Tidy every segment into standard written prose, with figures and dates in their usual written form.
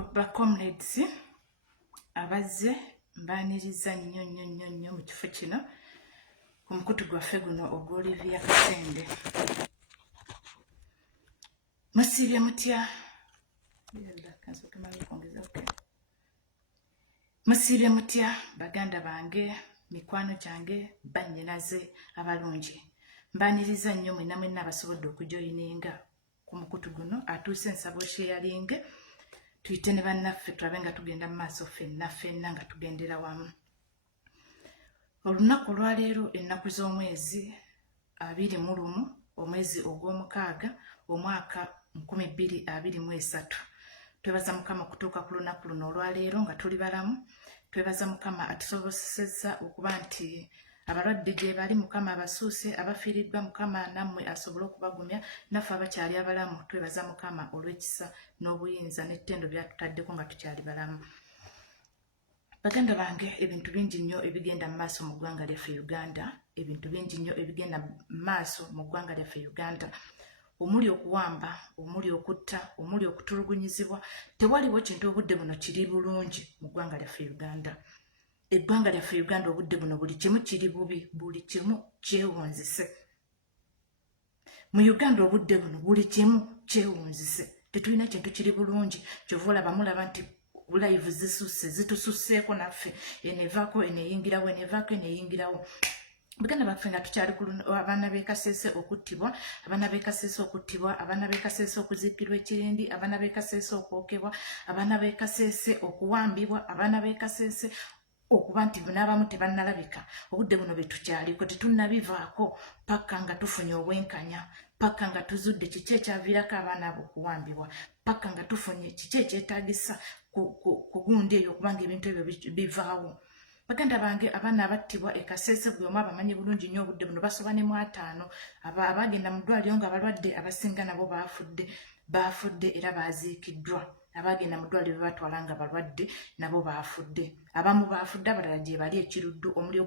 ba comrades abazze mbaniriza nnyo mu kifo kino ku mukutu gwaffe guno ogw'Olivia Kasende. Musiibye mutya? Musiibye mutya baganda bange, mikwano gyange, bannyinaze abalungi. Mbaniriza nnyo mwenna abasobodde okujoyininga ku mukutu guno. Atuuse nsaba sharinge tuyite ne bannaffe tulabe nga tugenda mu maaso ffenna nga tugendera wamu. Olunaku olwaleero ennaku z'omwezi 21 omwezi ogw'omukaaga omwaka 2023. Twebaza Mukama kutuuka ku lunaku luno olwaleero nga tuli balamu. Twebaza Mukama atusobozesezza okuba nti abalwadde gye bali Mukama abasuuse, abafiiriddwa Mukama nammwe asobole okubagumya, naffe abakyali abalamu twebaza Mukama olw'ekisa n'obuyinza n'ettendo byatutaddeko nga tukyali balamu. Baganda bange, ebintu bingi nnyo ebigenda mu maaso mu ggwanga lyaffe Uganda, ebintu bingi nnyo ebigenda mu maaso mu ggwanga lyaffe Uganda. Omuli okuwamba, omuli okutta, omuli okutulugunyizibwa, tewaliwo kintu obudde buno kiri bulungi mu ggwanga lyaffe Uganda. Eggwanga lyaffe Uganda obudde buno buli kimu kiri bubi, buli kimu kyewunzise. Mu Uganda obudde buno buli kimu kyewunzise. Tetulina kintu kiri bulungi, kyova olaba mulaba nti live zitususseeko naffe, enevaako eneyingirawo, enevaako eneyingirawo. Baganda baffe nga tukyali ku abaana b'e Kasese okuttibwa, abaana b'e Kasese okuttibwa, abaana b'e Kasese okuziikirwa ekirindi, abaana b'e Kasese okwokebwa, abaana b'e Kasese okuwambibwa, abaana b'e Kasese okuba nti n'abamu tebannalabika. Obudde buno bwe tukyaliko tetunnabivaako paka nga tufunye obwenkanya, paka nga tuzudde kiki ekyaviirako abaana abo okuwambibwa, paka nga tufunye kiki ekyetaagisa ku gundi eyo okubanga ebintu ebyo bivaawo. Baganda bange, abaana abattibwa e Kasese buli omu abamanyi bulungi nnyo obudde buno basoba ne mu 5. Abagenda mu ddwaliro nga balwadde abasinga nabo baafudde era baaziikiddwa. Abagenda mu ddwaliro batwala nga balwadde nabo baafudde. Abamu baafudde, abalala gye bali ekiruddu, omuliro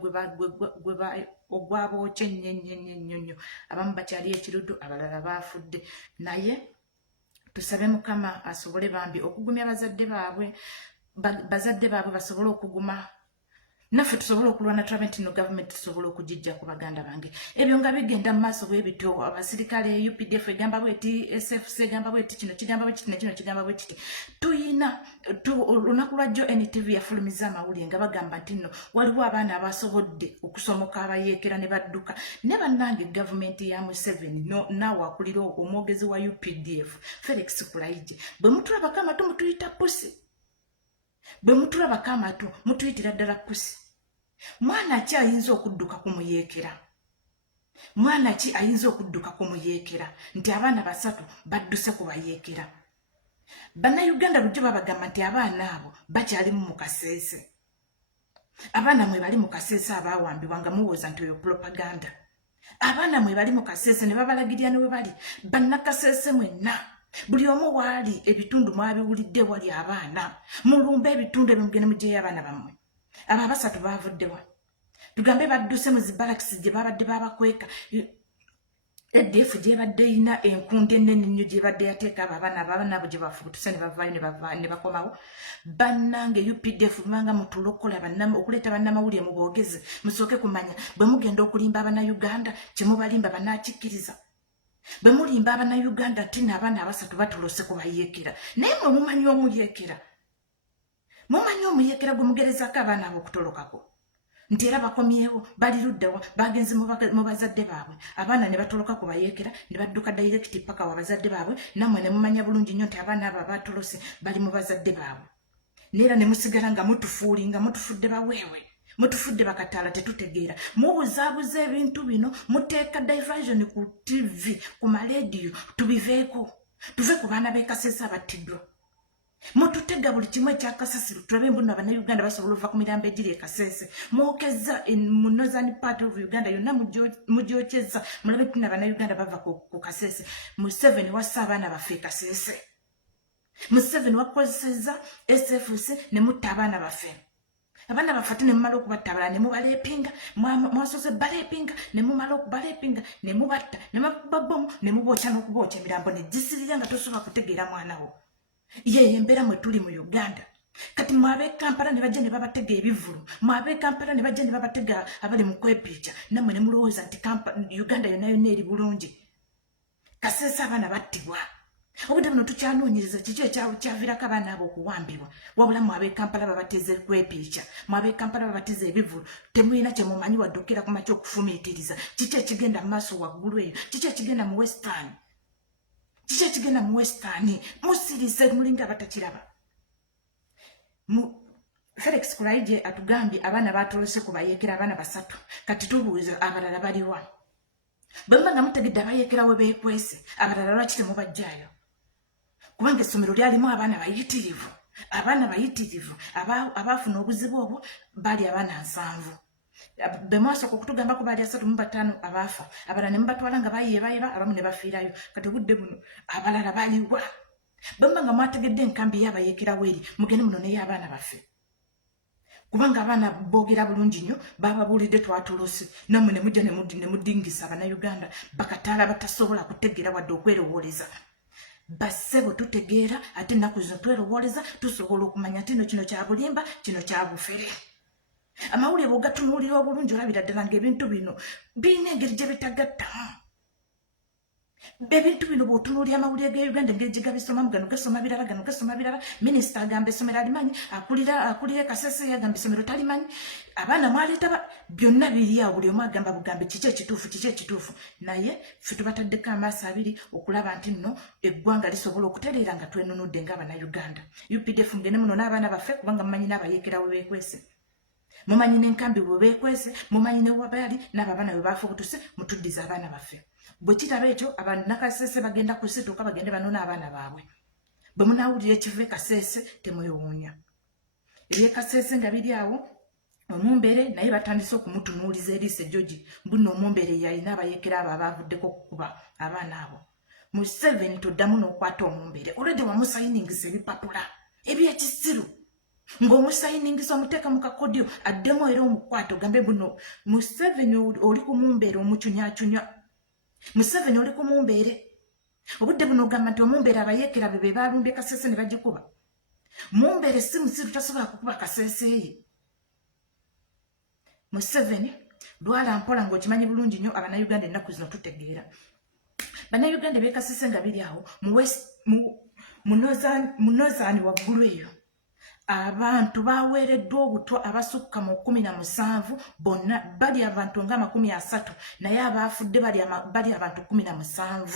ogwabookye nnyo. Abamu bakyali ekiruddu, abalala baafudde. Naye tusabe Mukama asobole bambi okugumya bazadde baabwe basobole okuguma, naffe tusobole okulwana tulabe nti no gavumenti tusobole okugijja ku baganda bange. Ebyo nga bigenda mu maaso bwe bityo, abasirikale UPDF egamba bweti, SFC egamba bweti, kino kigamba bwekiti nekino kigamba bwekiti. Tuyina olunaku lwajjo NTV yafulumiza amawulire nga bagamba nti nno waliwo abaana abasobodde okusomoka abayeekera ne badduka. Ne bannange gavumenti ya Museveni naawe akulira omwogezi wa UPDF Felix Kulaije, bwe mutulabako amatu mutuyita pusi, bwe mutulabako amatu mutuyitira ddala pusi. Mwana ki ayinza okudduka ku muyeekera? Mwana ki ayinza okudduka ku muyeekera nti abaana 3 badduse ku bayeekera? Bannayuganda bujjo babagamba nti abaana abo bakyalimu mu Kasese. Abaana mwe bali mu Kasese abaawambibwa nga muwooza nti oyo propaganda. Abaana mwe bali mu Kasese ne babalagirira ne we bali. Bannakasese mwenna, buli omu waali ebitundu mwabiwulidde wali abaana. Mulumba ebitundu ebyo mugende muggyeyo abaana bammwe. Abo 3 baavuddewa. Tugambe badduse mu zibalakisi gye babadde babakweka. EDF gye badde ina enkunde ennene nnyo gye badde yateeka abaana abo gye bafubutuse ne bavaayo ne bakomawo. Bannange UPDF mubanga mutulokola okuleeta bannamawulire mu boogezi, musooke kumanya bwe mugenda okulimba Abannayuganda kye mubalimba banaakikkiriza. Bwe mulimba Abannayuganda nti n'abaana 3 batulose ku bayeekera. Naye mwe mumanyi omuyeekera. Mumanyi omuyeekera gwe mugerezaako abaana abo okutolokako. Nti era bakomyewo bali luddawa bagenze mu bazadde baabwe. Abaana ne batoloka ku bayeekera ne badduka direct paka wa bazadde baabwe. Nammwe ne mumanya bulungi nnyo nti abaana abo abatolose bali mu bazadde baabwe. Neera ne musigala nga mutufuulinga mutufudde baweewe. Mutufudde bakataala tetutegeera. Mubuzaabuza ebintu bino, muteeka diversion ku TV, ku malediyo, tubiveeko. Tuve ku baana b'e Kasese abattiddwa. Mututega buli kimu ekya Kasese tulabe mbuno Abannayuganda basobola okuva ku mirambo egiri e Kasese. Mwokeza mu northern part of Uganda yonna mugyokyeza mulabe nti Abannayuganda bava ku Kasese. Museveni wassa abaana baffe e Kasese. Museveni wakozesezza SFC ne mutta abaana baffe. Abaana bafate ne mumala okubatabala ne mubaleepinga, mwasoze baleepinga ne mumala okubaleepinga ne mubatta ne mubabomu ne mubookya n'okubookya emirambo ne gisirira nga tosobola kutegeera mwana wo. ye embera mwe tuli mu Uganda kati mwabe Kampala ne bajja ne babatega ebivulu mwabe Kampala ne bajja ne babatega abali mu kwepicha namwe ne mulowooza nti Uganda yonna eri bulungi Kasese abaana battibwa obudde buno tukyanoonyereza kiki ekyavirako abaana abo okuwambibwa wabula mwabe Kampala babateze kwepicha mwabe Kampala babateze ebivulu temulina kye mumanyi waddukira ku makya okufumiitiriza kiki ekigenda mu maaso waggulu eyo kiki ekigenda mu western kiki ekigenda mu western musirise mulinga abatakiraba Felix Kulaije atugambye abaana batolose kubayekera abaana 3 kati tubuuza abalala baliwa bamba nga mutegedde abayekera we beekwese abalala lwaki temubajjaayo kubanga essomero lyalimu abaana bayitirivu abaafuna obuzibu obwo baali abaana 7 bemwasooka okutugambako baali 35 abaafa abalala ne mubatwala nga bayiyebayeba abamu ne bafiirayo kati obudde buno abalala baliwa bamba nga mwategedde enkambi y'abayekera weeri mugende muno neyo abaana baffe kubanga abaana boogera bulungi nnyo bababuulidde twatolose nammwe ne mujja ne mudingisa Abannayuganda bakataala batasobola kutegeera wadde okwerowooleza bassebo tutegeera ate ennaku zino twerowooleza tusobola okumanya nti kino kya bulimba kino kya bufere amawulire bw'ogatunuulira obulungi olabira ddala ng'ebintu bino birina engeri gye bitagattamu ebintu bino bw'otunuulira amawulire ge Uganda engeri gye gabisomamu gano gasoma birala minisita agamba essomero alimanyi akulira Kasese yagamba essomero talimanyi abaana mwaleeta byonna biri awo buli omu agamba bugambe kiki ekituufu naye ffe tubataddeko amaaso abiri okulaba nti nno eggwanga lisobola okutereera nga twenunudde ng'Abannayuganda UPDF mugende muno n'abaana baffe kubanga mumanyi n'abayekera we beekwese mumanyi n'enkambi we beekwese mumanyi ne wabali n'abo abaana we baafubutuse mutuddiza abaana baffe bwe kiraba ekyo Nakasese bagenda kusituuka bagende banona abaana baabwe bwe munaawulira ekiva Kasese temwewuunya ebye Kasese nga biri awo omumbere naye batandise okumutunuuliza eriise George mbuno omumbere yalina abayekera abo abaavuddeko okukuba abaana abo Museveni toddamu n'okwata omumbere olwedde wamusayiningisa ebipapula ebyekisiru ng'omusayiningisa omuteeka mu kakodyo addemu era omukwate ogambe buno Museveni oli ku mumbeere omucunyaacunya Museveni oli ku mumbeere obudde buno ogamba nti omumbeere abayekera be baalumbye Kasese ne bagikuba mumbeere si musiru tasobola kukuba Kasese ye Museveni lwala mpola ng'okimanyi bulungi nnyo Abannayuganda ennaku zino tutegeera Bannayuganda b'e Kasese nga biri awo mu Northern waggulu eyo abantu baweereddwa obutwa abasukka mu 17 bonna bali abantu nga 30 naye abaafudde bali abantu 17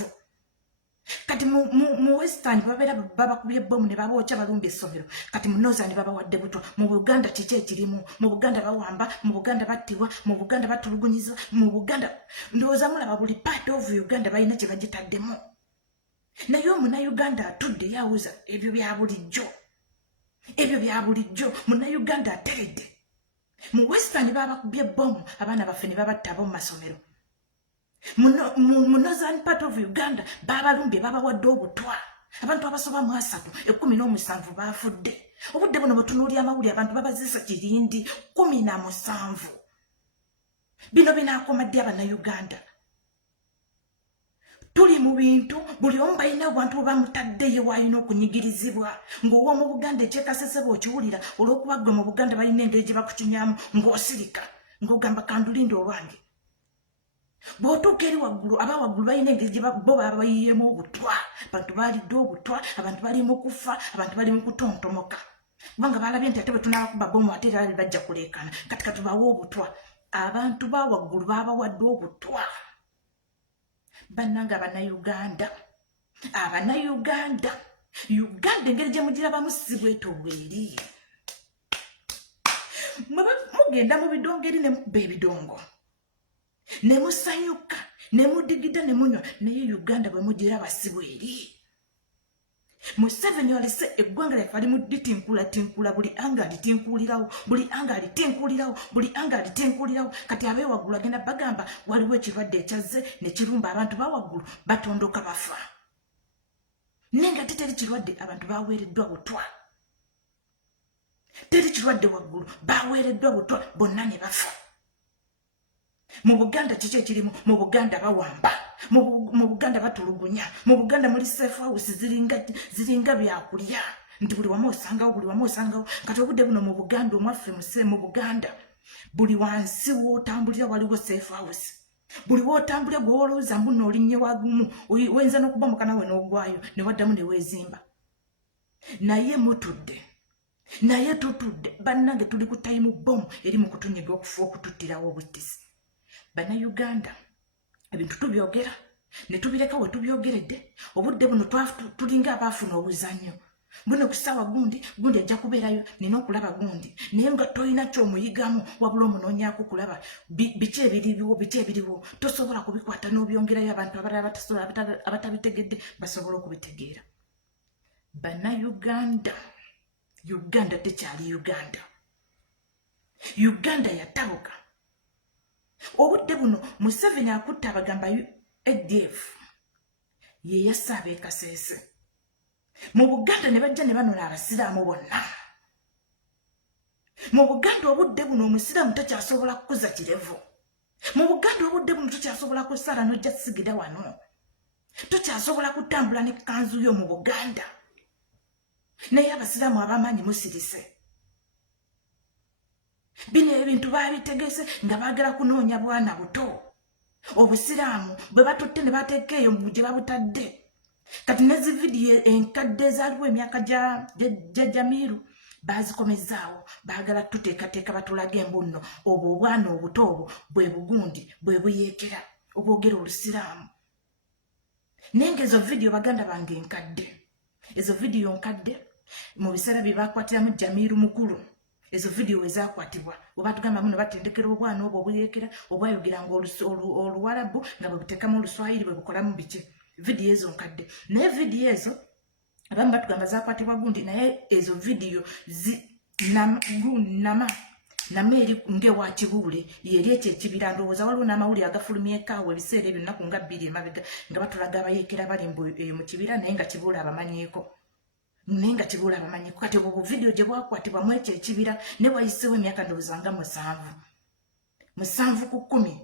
kati mu western babeera babakubye bbomu ne babookya balumba essomero kati mu Northern babawadde butwa mu Buganda kiki ekirimu mu Buganda bawamba mu Buganda battibwa mu Buganda batulugunyizwa mu Buganda ndowooza mulaba buli part of Uganda balina kye bagitaddemu naye Omunnayuganda atudde yawuza ebyo bya bulijjo Munnayuganda ateredde mu western babakubye bbomu abaana baffe ne babatta ab'omu masomero mu Northern part of Uganda babalumbye babawadde obutwa abantu abasoba mu 17 baafudde obudde buno bwetunuulira amawulire abantu babazisa kirindi 17 bino binaakoma ddi Abannayuganda tuli mu bintu buli omu balina abantu bamutaddeyo waalina okunyigirizibwa ng'owa mu Buganda ekyekasese bw'okiwulira olw'okuba ggwe mu Buganda balina engeri gye bakukinyamu ng'osirika ng'ogamba kandulinde olwange bw'otuuka eri waggulu aba waggulu balina engeri gye bo baba bayiyemu obutwa abantu baalidde obutwa abantu bali mu kufa abantu bali mu kutontomoka kubanga balabye nti ate bwe tunaabakuba bomu ate era bajja kuleekana kati katubawe obutwa abantu ba waggulu babawadde obutwa bannanga Abannayuganda Uganda engeri gye mugira bamusi bwetoogo eri mugenda mu bidongo eri ne mukuba ebidongo ne musanyuka ne mudigida ne munywa naye Uganda bwe mugira basibu eri Museveni alese eggwanga lyaffe ali mu litinkula buli anga alitinkulirawo kati abeewaggulu agenda bagamba waliwo ekirwadde ekyazze ne kirumba abantu bawaggulu batondoka bafa naye nga teri kirwadde abantu baweereddwa butwa teri kirwadde waggulu baweereddwa butwa bonna ne bafa Mu Buganda kiki ekirimu? Mu Buganda bawamba, mu Buganda batulugunya, mu Buganda muri safe house ziringa byakulya nti buli wamu osangawo kati obudde buno mu Buganda omwaffe mu Buganda buli wansi wotambulira waliwo safe house. Buli wotambulira gwolowooza mbuno olinnye wagumu wenza n'okuba mukanawe n'ogwayo ne waddamu ne weezimba. Naye mutudde, naye tutudde bannange tuli ku time bomb eri mu kutunyiga okufa okututtirawo obuttisi. Bannayuganda ebintu tubyogera ne tubireka we tubyogeredde. Obudde buno tulinga abaafuna obuzannyo buno kusaawa gundi ajja kubeerayo nina okulaba gundi naye nga tolina kyomuyigamu wabula omunoonyaako kulaba biki ebiriwo tosobola kubikwata n'obyongerayo abantu abatabitegedde basobola okubitegeera. Bannayuganda, Uganda tekyali Uganda. Uganda yatabuka. Obudde buno Museveni akutta abagamba ADF ye yasaaba e Kasese. Mu Buganda ne bajja ne banola abasiraamu bonna. Mu Buganda obudde buno omusiraamu takyasobola kukuza kirevu. Mu Buganda obudde buno takyasobola kusala n'ojja sigira wano. Takyasobola kutambula ne kanzu yo mu Buganda. Naye abasiraamu abamaanyi musirise. Bino ebintu babitegese nga baagala kunoonya bwana buto. Obusiraamu bwe batutte ne bateeka eyo gye babutadde. Kati nezi vidiyo enkadde ezaaliwo emyaka gya Jamiru bazikomezaawo baagala tuteekateeka batulaga embunno obwo obwana obuto obwo bwe bugundi bwe buyeekera obwogera olusiraamu. Naye ng'ezo vidiyo baganda bange enkadde, ezo vidiyo nkadde mu biseera bye baakwatiramu Jamiru mukulu. Ezo vidiyo wezakwatibwa oba tugamba muno batendekera obwana obwo obuyeekera obwayogeranga Oluwarabu nga bwe buteekamu Oluswayiri bwe bukolamu biki. Vidiyo ezo nkadde. Naye vidiyo ezo abamu batugamba zakwatibwa gundi naye ezo vidiyo nama eri ngewa kibuule yeri ekyo ekibira ndowooza waliwo n'amawulire agafulumyeko awo ebiseera ebyo nnaku nga 2 emabega nga batulaga abayeekera bali mu kibira naye nga kibuule abamanyiiko. Kati obwo vidiyo gye bwakwatibwa mu ekyo ekibira ne wayiseewo emyaka ndowooza nga 7 ku 10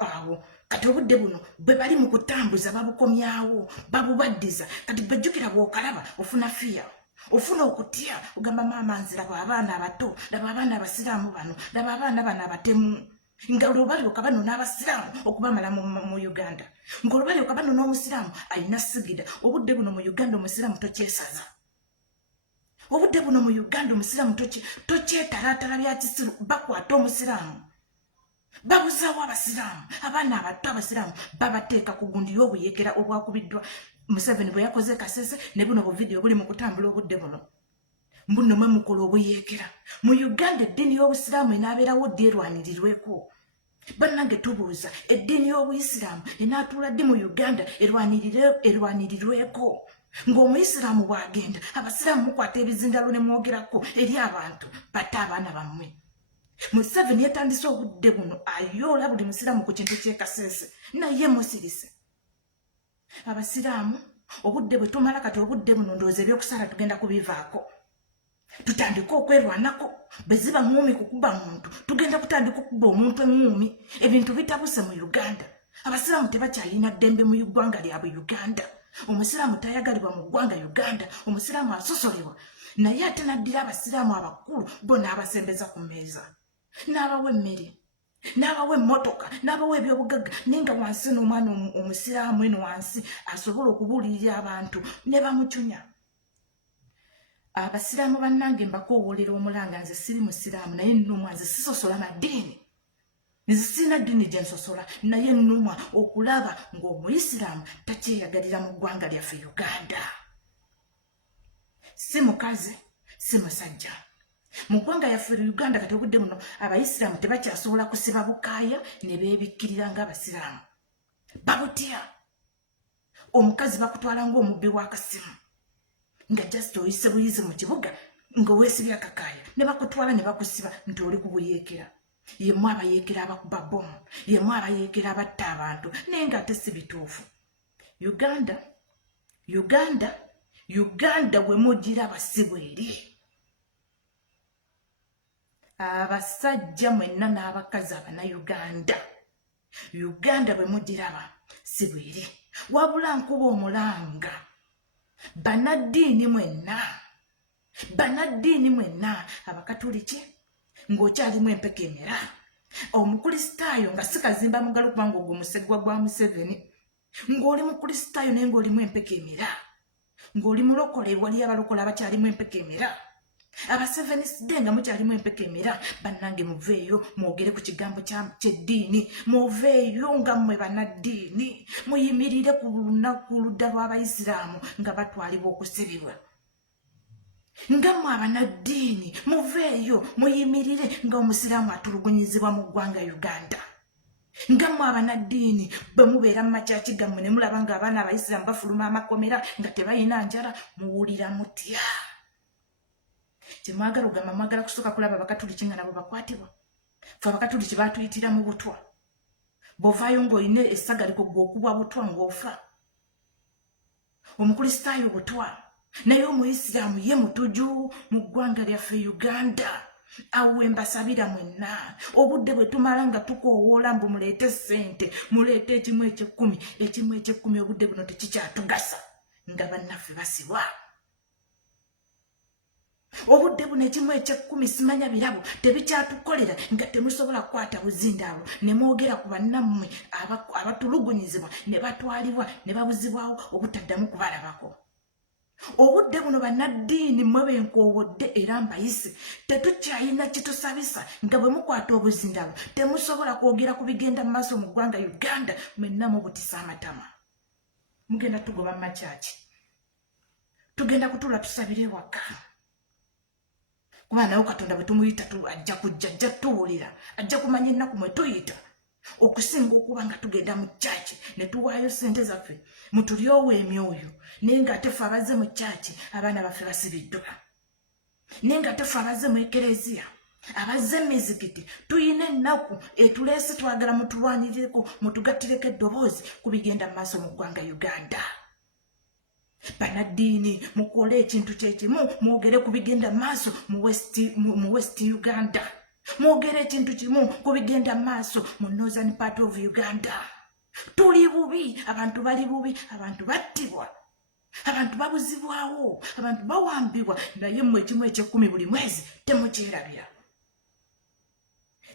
awo. Kati obudde buno bwe bali mu kutambuza babukomyawo babubaddiza. Kati bajjukira bw'okalaba ofuna fiya ofuna okutya ogamba maama nziraba abaana abato laba abaana abasiraamu bano laba abaana bano abatemu nga olwobalyoka bano n'abasiraamu okubamala mu Uganda ng'olwobalyoka bano n'omusiraamu alina sigida. Obudde buno mu Uganda omusiraamu tokyesaza. Obudde buno mu Uganda omusiraamu tokyetalaatala bya kisiru bakwata omusiraamu babuzaawo abasiraamu abaana abato abasiraamu babateeka ku gundi y'obuyeekera obwakubiddwa Museveni bwe yakoze Kasese ne buno obuvidiyo buli mu kutambula obudde buno mbuno mwe mukola obuyeekera. Mu Uganda eddiini y'obusiraamu enaabeerawo ddi erwanirirweko? Bannange tubuuza eddiini y'obuyisiraamu enaatuula ddi mu Uganda erwanirirweko? Ng'omuyisiraamu bw'agenda abasiraamu mukwata ebizindalo ne mwogerako eri abantu batte abaana bammwe. Museveni yatandise obudde buno ayoola buli musiraamu ku kintu ky'e Kasese naye musirise. Abasiraamu obudde bwe tumala kati obudde buno ndowooza ebyokusala tugenda kubivaako. Tutandika okwerwanako bwe ziba ngumi kukuba muntu tugenda kutandika okuba omuntu engumi. Ebintu bitabuse mu Uganda. Abasiraamu tebakyalina ddembe mu ggwanga lyabwe Uganda. Omusiraamu tayagalibwa mu ggwanga Uganda. Omusiraamu asosolebwa naye ate naddira abasiraamu abakulu bo n'abasembeza ku mmeeza n'abawa emmere n'abawa emmotoka n'abawa ebyobugagga naye nga wansi n'omwana omusiraamu eno wansi asobola okubuulirira abantu ne bamucunya. Abasiraamu bannange mbakoowoolera omulanga nze siri musiraamu naye nnumwa nze sisosola maddiini. Nze sirina ddiini gye nsosola naye nnumwa okulaba ng'omuyisiraamu takyeyagalira mu ggwanga lyaffe Uganda. Si mukazi si musajja. Mu ggwanga yaffe Uganda kati obudde buno abayisiraamu tebakyasobola kusiba bukaaya ne beebikkirira ng'abasiraamu. Babutya. Omukazi bakutwala ng'omubbi w'akasimu nga just oyise buyizi mu kibuga nga weesibye akakaaya ne bakutwala ne bakusiba nti oli ku buyeekera. Yemu abayeekera abakuba bomu, yemu abayeekera abatta abantu naye ng'ate si bituufu. Uganda we mugira basibu eri. Abasajja mwenna n'abakazi abannayuganda Uganda bwe mugiraba si bweri wabula nkuba omulanga banaddiini mwenna abakatoliki ng'okyalimu empeka emera omukristaayo nga si kazimba mugalo kubanga ogwo musegwa gwa Museveni ng'oli mukristaayo naye ng'olimu empeka emera ng'oli mulokole wali abalokole abakyalimu empeka emera Abaseventh Day nga mukyalimu empeka emera bannange muveeyo mwogere ku kigambo ky'eddiini muveeyo nga mmwe bannaddiini muyimirire ku lunaku ludda lw'Abayisiraamu nga batwalibwa okusibibwa nga mmwe abannaddiini muveeyo muyimirire nga omusiraamu atulugunyizibwa mu ggwanga Uganda nga mmwe abannaddiini bwe mubeera mu makyaki gammwe ne mulaba nga abaana Abayisiraamu bafuluma amakomera nga tebalina njala muwulira mutya Temwagala ogamba mwagala kusooka kulaba abakatoliki nga nabo bakwatibwa fe abakatoliki batuyitira mu butwa bw'ovaayo ng'olina essagaliko gw'okubwa butwa ng'ofa omukristaayo butwa naye omuyisiraamu ye mutuju mu ggwanga lyaffe Uganda awe mbasabira mwenna obudde bwe tumala nga tukoowoola mbu muleete ssente muleete ekimu eky'ekkumi obudde buno tekikyatugasa nga bannaffe basibwa obudde buno ekimu eky'ekkumi simanya birabo tebikyatukolera nga temusobola kukwata buzindaalo ne mwogera ku bannammwe abatulugunyizibwa ne batwalibwa ne babuzibwawo obutaddamu kubalabako obudde buno bannaddiini mmwe benkoowodde era mbayise tetukyayina kitusabisa nga bwe mukwata obuzindaalo temusobola kwogera ku bigenda mu maaso mu ggwanga Uganda mwenna mubutisa amatama mugenda tugoba mu makyaki tugenda kutuula tusabire waka kuba nawe Katonda bwe tumuyita ajja kujja ajja tuwulira ajja kumanya ennaku mwe tuyita okusinga okuba nga tugenda mu kyaki ne tuwaayo ssente zaffe mutulyowo emyoyo naye ng'ate ffe abazze mu kyaki abaana baffe basibiddwa naye ng'ate ffe abazze mu ekereziya abazze emizikiti tuyina ennaku etuleese twagala mutulwanirireko mutugattireko eddoboozi ku bigenda mu maaso mu ggwanga Uganda Banaddiini mukole ekintu kyekimu mwogere ku bigenda maaso mu West Uganda mwogere ekintu kimu ku bigenda maaso mu Northern part of Uganda tuli bubi abantu bali bubi abantu battibwa abantu babuzibwawo abantu bawambibwa naye mmwe ekimu eky'ekkumi buli mwezi temukyerabya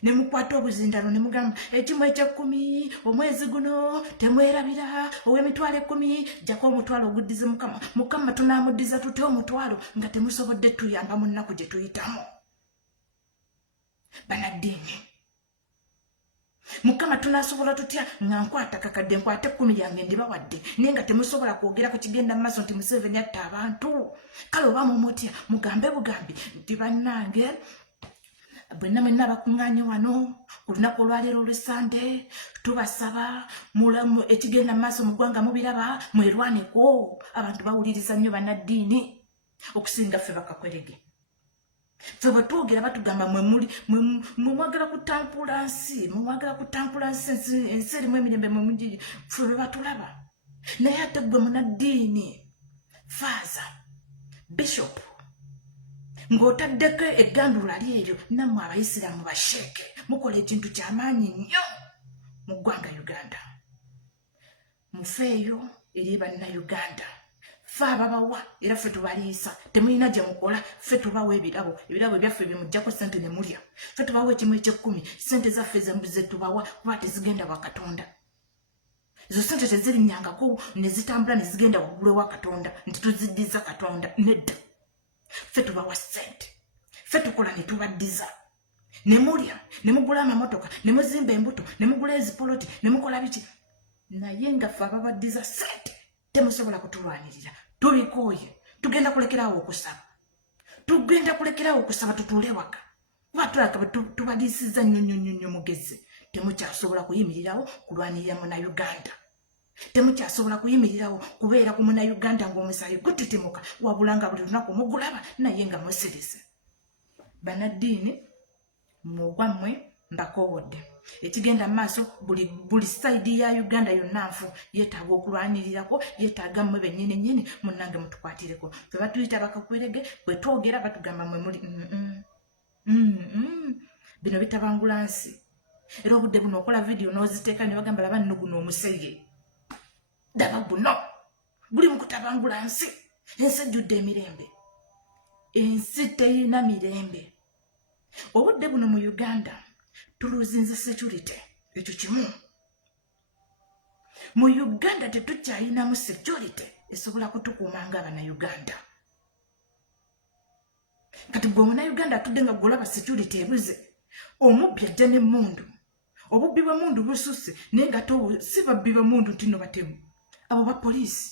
ne mukwata obuzindaalo ne mugamba ekimu eky'ekkumi omwezi guno temwerabira ow'emitwalo 10 jjako omutwalo oguddize mukama tunaamuddiza tutya omutwalo nga temusobodde tuyamba mu nnaku gye tuyitamu banaddiini mukama tunasobola tutya nga nkwata kakadde nkwate 10 yange ndibawadde naye nga temusobola kwogera ku kigenda mu maaso nti Museveni atta abantu kale oba mumutya mugambe bugambi nti bannange bwenna mwenna abakuŋŋaanye wano ku lunaku olwaleero olw'Essande tubasaba ekigenda mu maaso mu ggwanga mubiraba mwerwaneko abantu bawuliriza nnyo bannaddiini okusinga ffe bakakwerege ffe bwe twogera batugamba mwagala kutampula nsi ensi erimu emirembe mumugiri ffe bwe batulaba naye ate gwe munaddiini faaza bishop ng'otaddeko eggandula lyeryo nammwe Abayisiraamu basheeke mukola ekintu ky'amaanyi nnyo mu ggwanga Uganda mufeeyo eri bannayuganda ffe ababawa era ffe tubaliisa temulina gye mukola ffe tubawa ebirabo ebyaffe bimuggyako ssente ne mulya ffe tubawa ekimu eky'ekkumi ssente zaffe ze tubawa kuba tezigenda wa Katonda ezo ssente tezirinyangako ne zitambula ne zigenda waggulu ewa Katonda nti tuziddiza Katonda nedda ffe tubawa ssente ffe tukola ne tubaddiza ne mulya ne mugula amamotoka ne muzimba embuto ne mugula ezipoloti ne mukola biki naye nga ffe ababaddiza ssente temusobola kutulwanirira tubikooye tugenda kulekerawo okusaba tutuule waka kuba tulaga tubadiisizza nnyo mugezi temukyasobola kuyimirirawo kulwanirira Munnayuganda temukyasobola kuyimirirawo kubeera ku Munnayuganda ng'omusaayi gutitimuka wabula nga buli lunaku mugulaba naye nga musirize banaddiini mugwammwe mbakoowodde ekigenda mu maaso buli sayidi ya Uganda yonna nfu yeetaaga okulwanirirako yeetaaga mmwe bennyini munnange mutukwatireko ffe batuyita bakakwerege bwe twogera batugamba mmwe muli bino bitabangula nsi era obudde buno okola video n'oziteeka ne bagamba laba nno guno omusege daba guno guli mu kutabangula nsi ejjudde emirembe ensi teyina mirembe obudde buno mu Uganda tuluzinze security ekyo kimu mu Uganda tetukyayinamu security esobola kutukuuma ng'Abannayuganda kati gwe Munnayuganda atudde nga golaba security ebuze omubbi ajja n'emmundu obubbi bw'emmundu bususse naye nga si babbi b'emmundu nti nno batemu abo bapoliisi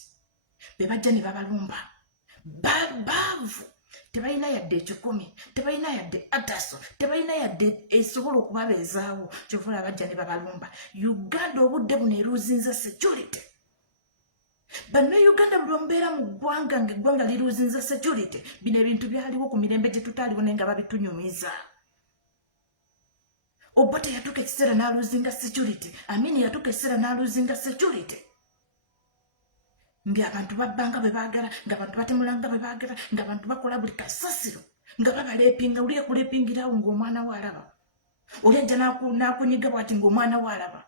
be bajja ne babalumba baavu tebalina yadde ekikumi tebalina yadde ataso tebalina yadde esobola okubabeezaawo kyovula bajja ne babalumba Uganda obudde buno eruuzinza security Bannayuganda buli omubeera mu ggwanga ng'eggwanga liruuzinza security bino ebintu byaliwo ku mirembe gye tutaaliwo naye nga babitunyumiza Obote yatuuka ekiseera n'aluuzinga security Amini yatuuka ekiseera n'aluuzinga security ng'abantu babbanga bwe baagala ng'abantu batemulanga bwe baagala ng'abantu bakola buli kasasiro nga babaleepinga oli ekuleepingirawo ng'omwana we alaba oli ajja n'akunyiga bw'ati ng'omwana we alaba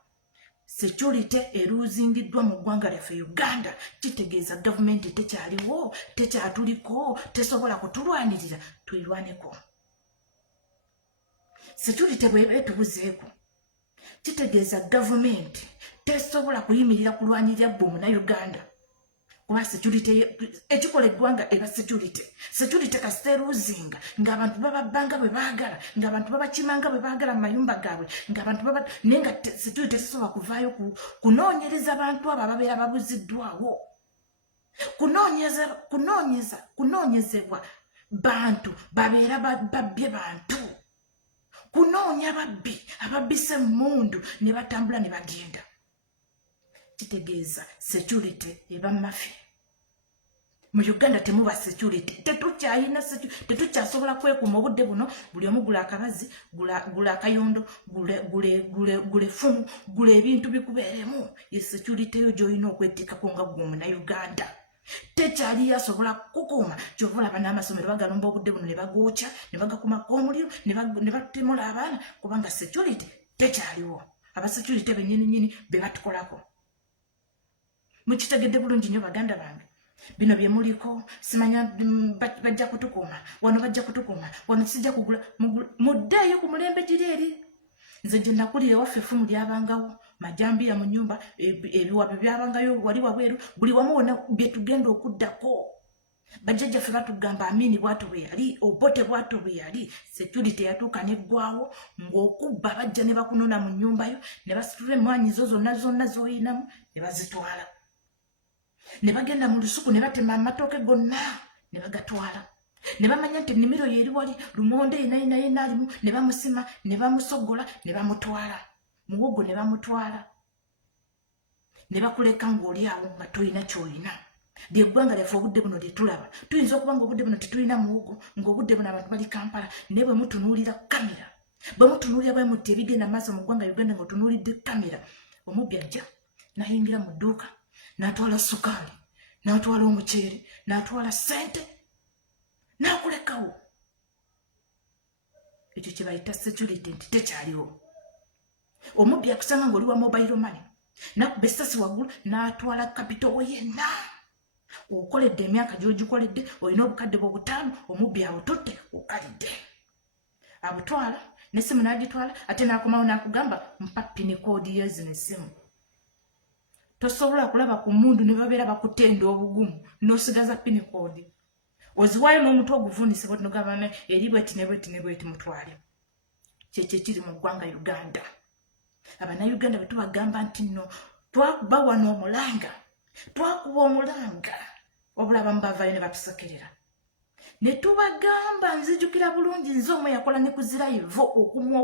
security eruuzingiddwa mu ggwanga lyaffe Uganda kitegeeza gavumenti tekyaliwo tekyatuliko tesobola kutulwanirira tuyirwaneko security bw'eba etubuzeeko kitegeeza gavumenti tesobola kuyimirira kulwanirira ggwe Munnayuganda kuba security ekikola eggwanga eba security kasiteruuzinga ng'abantu bababbanga bwe baagala ng'abantu babakimanga bwe baagala mu mayumba gaabwe ng'abantu naye nga security tesobola kuvaayo kunoonyereza abantu abo ababeera babuziddwawo kunoonyezebwa bantu babeera babbye bantu kunoonya babbi ababbise emmundu ne batambula ne bagenda kitegeeza security eba mafia mu Uganda temuba security tetukyasobola kwekuuma obudde buno buli omu gula akabazi gula akayondo gule fumu gula ebintu bikubeeremu ye security yo gy'olina okwetikako nga gwe Munnayuganda tekyali asobola kukuuma kyova olaba n'amasomero bagalumba obudde buno ne bagookya ne bagakumako omuliro ne batemula abaana kubanga security tekyaliwo abasecurity bennyininyini be batukolako mukitegedde bulungi nnyo baganda bange bino bye muliko simanya bajja kutukuuma wano bajja kutukuuma wano sijja kugula muddeeyo ku mulembe giri eri nze gye nakulira ewaffe effumu lyabangawo majambiya mu nnyumba ebiwabe byabangayo wali wabweru buli wamu wonna bye tugenda okuddako bajjajjaffe batugamba Amini bw'atyo bwe yali Obote bw'atyo bwe yali security yatuuka neggwawo ng'okubba bajja ne bakunona mu nnyumbayo ne basitula emmwanyi zo zonna z'oyinamu ne bazitwala ne bagenda mu lusuku ne batema amatooke gonna ne bagatwala ne bamanya nti ennimiro yeri wali lumonde yenayina alimu ne bamusima ne bamusogola ne bamutwala muwogo ne bamutwala ne bakuleka ng'oli awo nga toyina ky'olina lyeggwanga lyaffe obudde buno lyetulaba tuyinza okuba nga obudde buno tetulina muwogo ng'obudde buno abantu bali Kampala naye bwe mutunuulira kamera bwe mutunuulira bwe mutti ebigenda maaso mu ggwanga Uganda ng'otunuulidde kamera omubbi ajja n'ayingira mu dduuka n'atwala sukaali n'atwala omuceere n'atwala ssente n'akulekawo ekyo kye bayita security nti tekyaliwo omubbi akusanga ng'oli wa mobile money n'akuba essasi waggulu n'atwala kapito we yenna okoledde emyaka gy'ogikoledde olina obukadde bw'obutaano omubbi abututte okalidde abutwala n'essimu n'agitwala ate n'akomawo n'akugamba mpa pini koodi y'ezino essimu tosobola kulaba ku mmundu ne babeera bakutenda obugumu n'osigaza pini koodi oziwaayo n'omutwe oguvunise bwe tunogabana eri bweti ne bweti ne bweti mutwale kyekyo ekiri mu ggwanga Uganda Abannayuganda bwe tubagamba nti nno twakuba wano omulanga twakuba omulanga obulaba mubavaayo ne batusekerera ne tubagamba nzijukira bulungi nze omwe yakola ne ku ziraivo okumu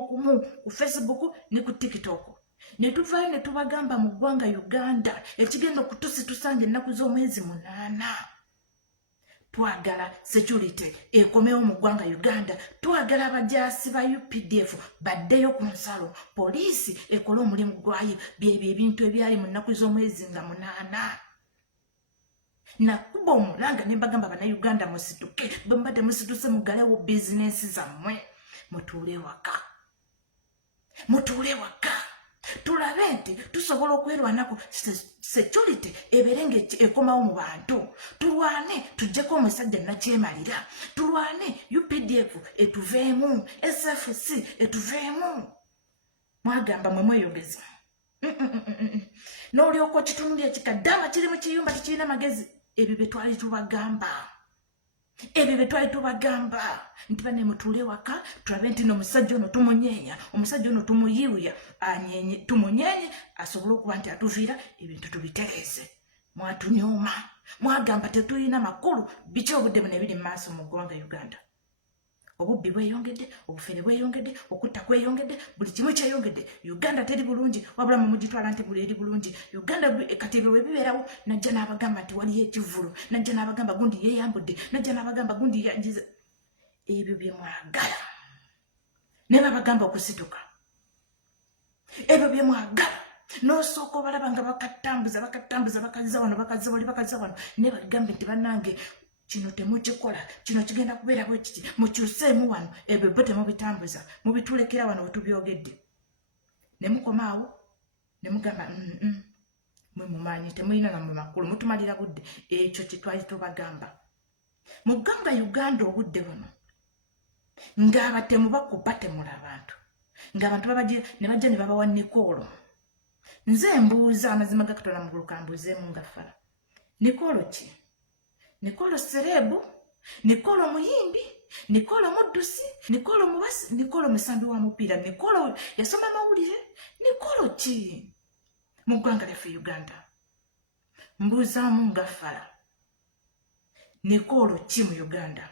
ku Facebook ne ku TikTok ne tuvaayo ne tubagamba mu ggwanga Uganda ekigenda okutusitusa ennaku z'omwezi 8 twagala security ekomewo mu ggwanga Uganda twagala abajaasi ba UPDF baddeyo ku nsalo poliisi ekole omulimu gwayo byebyo ebintu ebyali mu nnaku z'omwezi nga 8 nakuba omulanga ne mbagamba Bannayuganda musituke bwe mbadde musituse mugalewo bizinesi zammwe mutuule waka mutuule waka tulabe nti tusobola okwerwanako security eberenge ekomawo mu bantu tulwane tujjeko omusajja nakyemalira tulwane UPDF etuveemu SFC etuveemu mwagamba mwe mweyogeza n'olyoko kitundu ekikaddama kiri mu kiyumba tekirina magezi ebyo bye twali tubagamba nti bane mutuule waka tulabe nti n'omusajja ono tumunyeenya omusajja ono tumuyiuya anyenye tumunyenye asobole okuba nti atuviira ebintu tubitereeze mwatunyooma mwagamba tetulina makulu biki obudde buno ebiri mu maaso mu ggwanga Uganda obubbi bweyongedde obufere bweyongedde okutta kweyongedde buli kimu kyeyongedde Uganda teri bulungi wabula mu mugitwala nti buli eri bulungi Uganda kati ebyo bwe bibeerawo najja n'abagamba nti waliyo ekivulu najja n'abagamba gundi yeeyambudde najja n'abagamba gundi yanjiza ebyo bye mwagala ne babagamba okusituka ebyo bye mwagala n'osooka obalaba nga bakatambuza bakaza wano ne bagambe nti bannange kino temukikola kino kigenda kubeera bwe kiti mukyuseemu wano ebyo bo temubitambuza mubitulekera wano wetubyogedde ne mukomaawo ne mugamba mwe mumanyi temulina namwe makulu mutumalira budde ekyo kitwali tubagamba mu ggwanga Uganda obudde buno ng'abatemu bakuba temula abantu ng'abantu ne bajja ne babawa Nikolo nze mbuuza amazima ga Katonda mu bulukambuzeemu nga fala Nikolo ki Nikolo Serebu, Nikolo Muyimbi, Nikolo Muddusi, Nikolo Mubasi, Nikolo Musambi wa mupiira, Nikolo yasoma mawulire, Nikolo ki mu ggwanga lyaffe Uganda mbuuzaamu nga fala Nikolo ki mu Uganda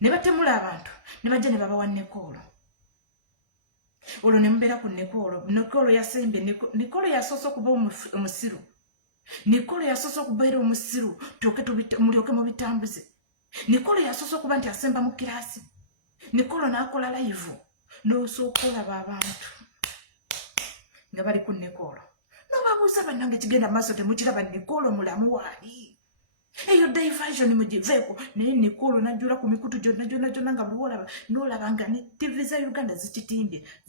ne batemula abantu ne bajja ne babawa Nikolo olwo ne mubeera ku Nikolo yasembe Nikolo yasoose okuba omusiru Nikolo yasoose okubeera omusiru mulyoke mubitambuze Nikolo yasoose okuba nti asemba mu kiraasi Nikolo n'akola live n'osooka olaba abantu nga bali ku Nikolo n'obabuuza bannange kigenda mu maaso temukiraba Nikolo mulamu waali eyo diversion mugiveeko naye Nikolo najjula ku mikutu gyonna nga buli n'olaba nga ne TV za Uganda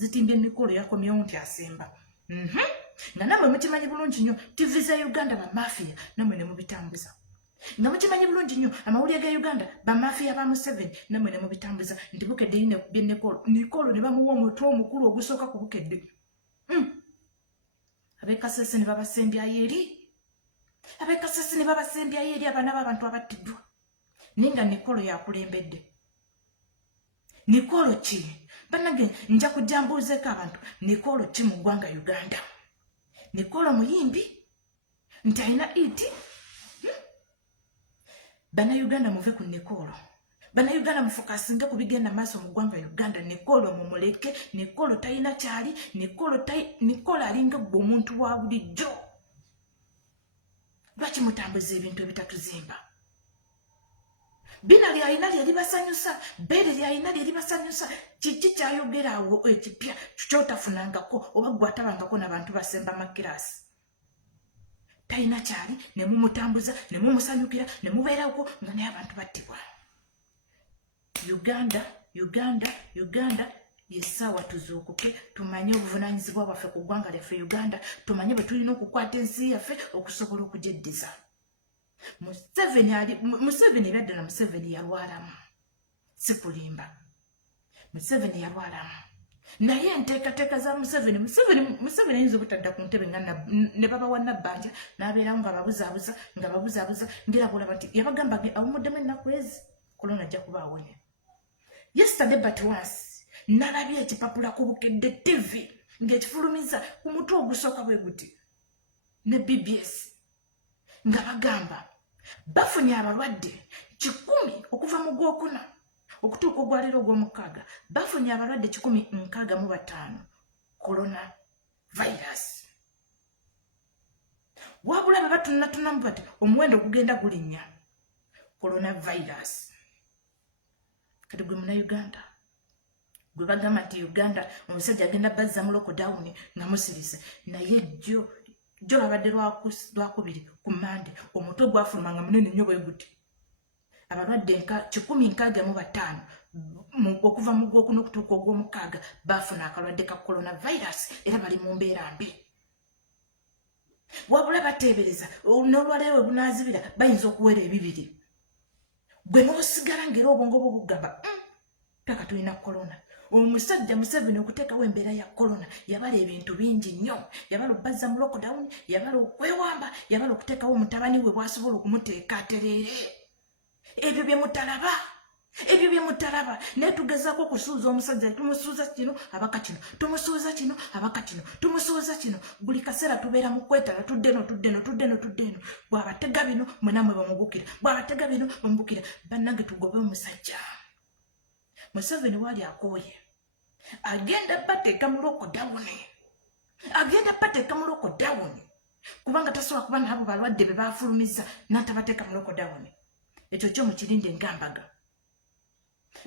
zitimbye Nikolo yakomyewo nti asemba nga namwe mukimanyi bulungi nnyo TV za Uganda bamafiya namwe ne mubitambuza nga mukimanyi bulungi nnyo amawulire ga Uganda bamafiya ba Museveni namwe ne mubitambuza nti bukedde ine kubye Nikolo ne bamuwa omutwe omukulu ogusooka ku bukedde ab'Ekasese ne babasembyayo eri abaana b'abantu abattiddwa naye nga Nikolo yakulembedde Nikolo ki bannange nja kujja mbuuzeeko abantu Nikolo ki mu ggwanga Uganda Nikolo Muyimbi nti alina iti Bannayuganda muve ku Nikolo Bannayuganda mufokasinge ku bigenda maaso mu ggwanga Uganda Nikolo mumuleke Nikolo talina kyali Nikolo alinga gwe omuntu wa bulijjo lwaki mutambuza ebintu ebitatuzimba bina lyalina lyeribasanyusa bere lyalina lyeribasanyusa kiki kyayogera awo ekipya kyotafunangako oba gwe atabangako n'abantu basemba makirasi talina kyali ne mumutambuza ne mumusanyukira ne mubeerako nga naye abantu battibwa Uganda yessaawa tuzuukuke tumanye obuvunaanyizibwa bwaffe ku ggwanga lyaffe Uganda tumanye bwe tulina okukwata ensi yaffe okusobola okugyeddiza Museveni ebyadde na Museveni yalwalamu sikulimba Museveni yalwalamu naye enteekateeka za Museveni ayinza obutadda ku ntebe nga ne babawa Nabbanja n'abeerawo nga babuzaabuza ngera bwolaba nti yabagamba awumuddemu ennaku ezi kolona ajja kuba awonye yesterday but once nalabye ekipapula ku Bukedde TV ng'ekifulumiza ku mutwe ogusooka bwe guti ne BBS nga bagamba bafunye abalwadde 100 okuva mu Gwokuna okutuuka ogwaleero ogw'omukaaga bafunye abalwadde 165 corona virus wabula batunatunamu bati omuwendo ogugenda gulinnya corona virus kati gwe muna Uganda gwe bagamba nti Uganda omusajja agenda bazza mu lockdown nga musirise naye jjo babadde lwakubiri ku Mande omutwe gwafuluma nga munene nnyo bwe guti abalwadde 165 okuva mu gwokuna okutuuka ogw'omukaaga baafuna akalwadde ka coronavirus era bali mu mbeera mbi. Wabula bateebereza n'olwaleero we bunaazibira bayinza okuwera ebibiri. Gwe n'osigala ng'era obwongo bwo bugamba taka tulina corona. Omusajja Museveni okuteekawo embeera ya corona yabala ebintu bingi nnyo. Yabala obbazza mu lockdown, yabala okwewamba, yabala okuteekawo mutabani we bw'asobola okumuteeka atereere. Ebyo bye mutalaba. Ebyo bye mutalaba. Naye tugezaako okusuuza omusajja, tumusuuza kino abaka kino, tumusuuza kino abaka kino, tumusuuza kino. Buli kaseera tubeera mu kwetala tuddeno. Bw'abatega bino mwenamwe bamubukira, bw'abatega bino bamubukira. Bannange tugobe omusajja. Museveni wali akooye. Agenda bateeka mu lockdown. Kubanga tasobola kuba n'abo balwadde be baafulumiza n'atabateeka mu lockdown. Ekyo kyo mukirinde ngambaga.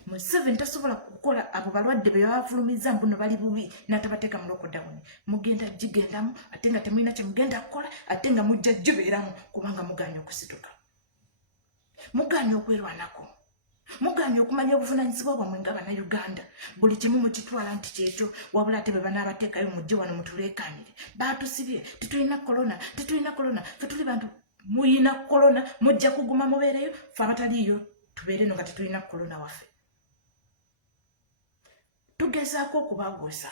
Museveni tasobola kukola abo balwadde be baafulumiza mbuno bali bubi n'atabateeka mu lockdown. Mugenda gigendamu ate nga temulina kye mugenda kukola ate nga mujja gibeeramu kubanga mugaanye okusituka. Mugaanye okwerwanako. Mugaanye okumanya obuvunaanyizibwa bwammwe nga Bannayuganda. Buli kimu mukitwala nti kyekyo wabula ate bwe banaabateekayo mujje wano mutuleekaanire. Baatusibye tetulina corona. Ffe tuli bantu muyina corona mujja kuguma mubeereyo ffe abataliiyo tubeere no nga tetulina corona waffe. Tugezaako okubaguza.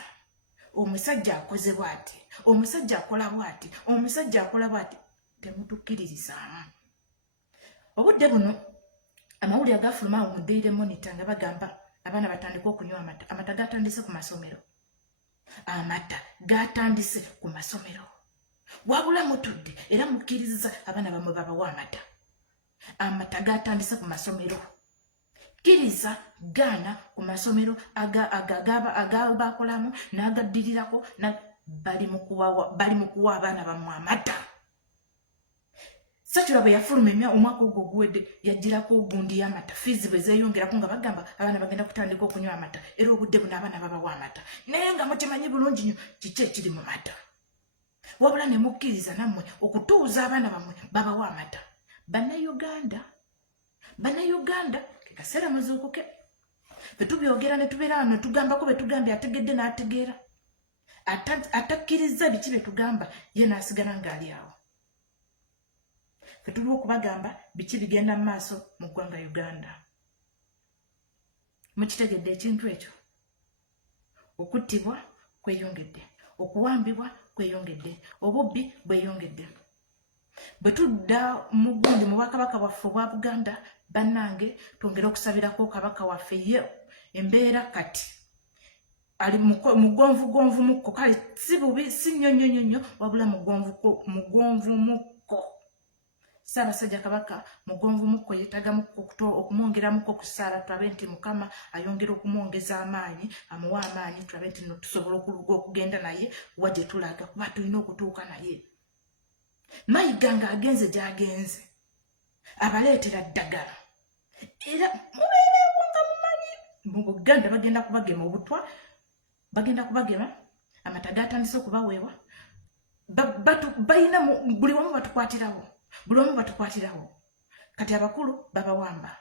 Omusajja akoze bw'ati, omusajja akola bw'ati, omusajja akola bw'ati. Temutukkiririzaamu. Obudde buno amawulire agafuluma awo mu Daily Monitor nga bagamba abaana batandika okunywa amata. Amata gatandise ku masomero. Wabula mutudde era mukkiriza abaana bamwe babawa amata. Amata gatandise ku masomero. Kkiriza gaana ku masomero agabakolamu n'agaddirirako bali mu kuwa abaana bamwe amata. Sakira bwe yafuluma omwaka ogwo guwedde yagirako ogundi y'amata. Fiizi bwe zeeyongerako nga bagamba abaana bagenda kutandika okunywa amata era obudde buno abaana babawa amata. Naye nga mukimanyi bulungi nnyo kiki ekiri mu mata. Wabula ne mukkiriza nammwe okutuuza abaana bammwe babawa amata. Bannayuganda ke kaseera muzuukuke. Bwe tubyogera ne tubeera wano tugambako be tugambye ategedde n'ategeera. Atakkiriza biki bye tugamba ye n'asigala ng'ali awo. Ffe tuli okubagamba biki bigenda mu maaso mu ggwanga Uganda. Mukitegedde ekintu ekyo? Okuttibwa kweyongedde, okuwambibwa kweyongedde, obubbi bweyongedde. Bwe tudda mu gundi mu Bwakabaka bwaffe obwa Buganda, bannange twongere okusabirako kabaka waffe ye embeera kati ali mugonvugonvu mukko, kale si bubi si nnyonnyo wabula mugonvu mukko. Ssaabasajja Kabaka mugonvu mukko yeetaga okumwongeramuko ku ssaala tulabe nti Mukama ayongera okumwongeza amaanyi, amuwa amaanyi tulabe nti no tusobola okuluga okugenda naye wa gye tulaga kuba tulina okutuuka naye. Mayiga ng'agenze gy'agenze abaleetera ddagala era mubeerewo nga mumanyi mu Buganda bagenda kubagema obutwa, bagenda kubagema amata gatandise okubaweebwa. Balina buli wamu batukwatirawo. Kati abakulu babawamba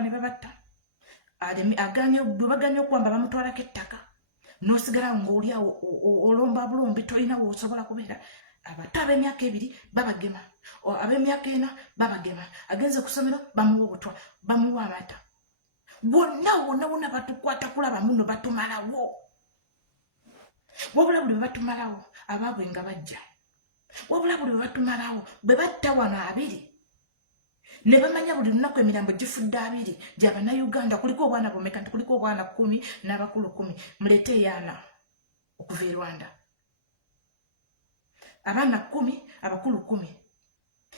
ne babatta. Bwe baganye okuwamba bamutwalako ettaka n'osigala ng'oli awo olomba bulombi tolina w'osobola kubeera. Abato ab'emyaka 2 babagema, ab'emyaka 4 babagema, agenze ku ssomero bamuwa obutwa, bamuwa amata. Bonna batukwata kulaba muno batumalawo. Wabula buli bwe batumalawo abaabwe nga bajja. Wabula buli bwe batumalawo bwe batta wano 2 ne bamanya buli lunaku emirambo gifudde 2 gy'Abannayuganda. Kuliko obwana bomeka nti kuliko obwana 10 n'abakulu 10. Mulete yana okuva e Rwanda. Abaana 10 abakulu 10.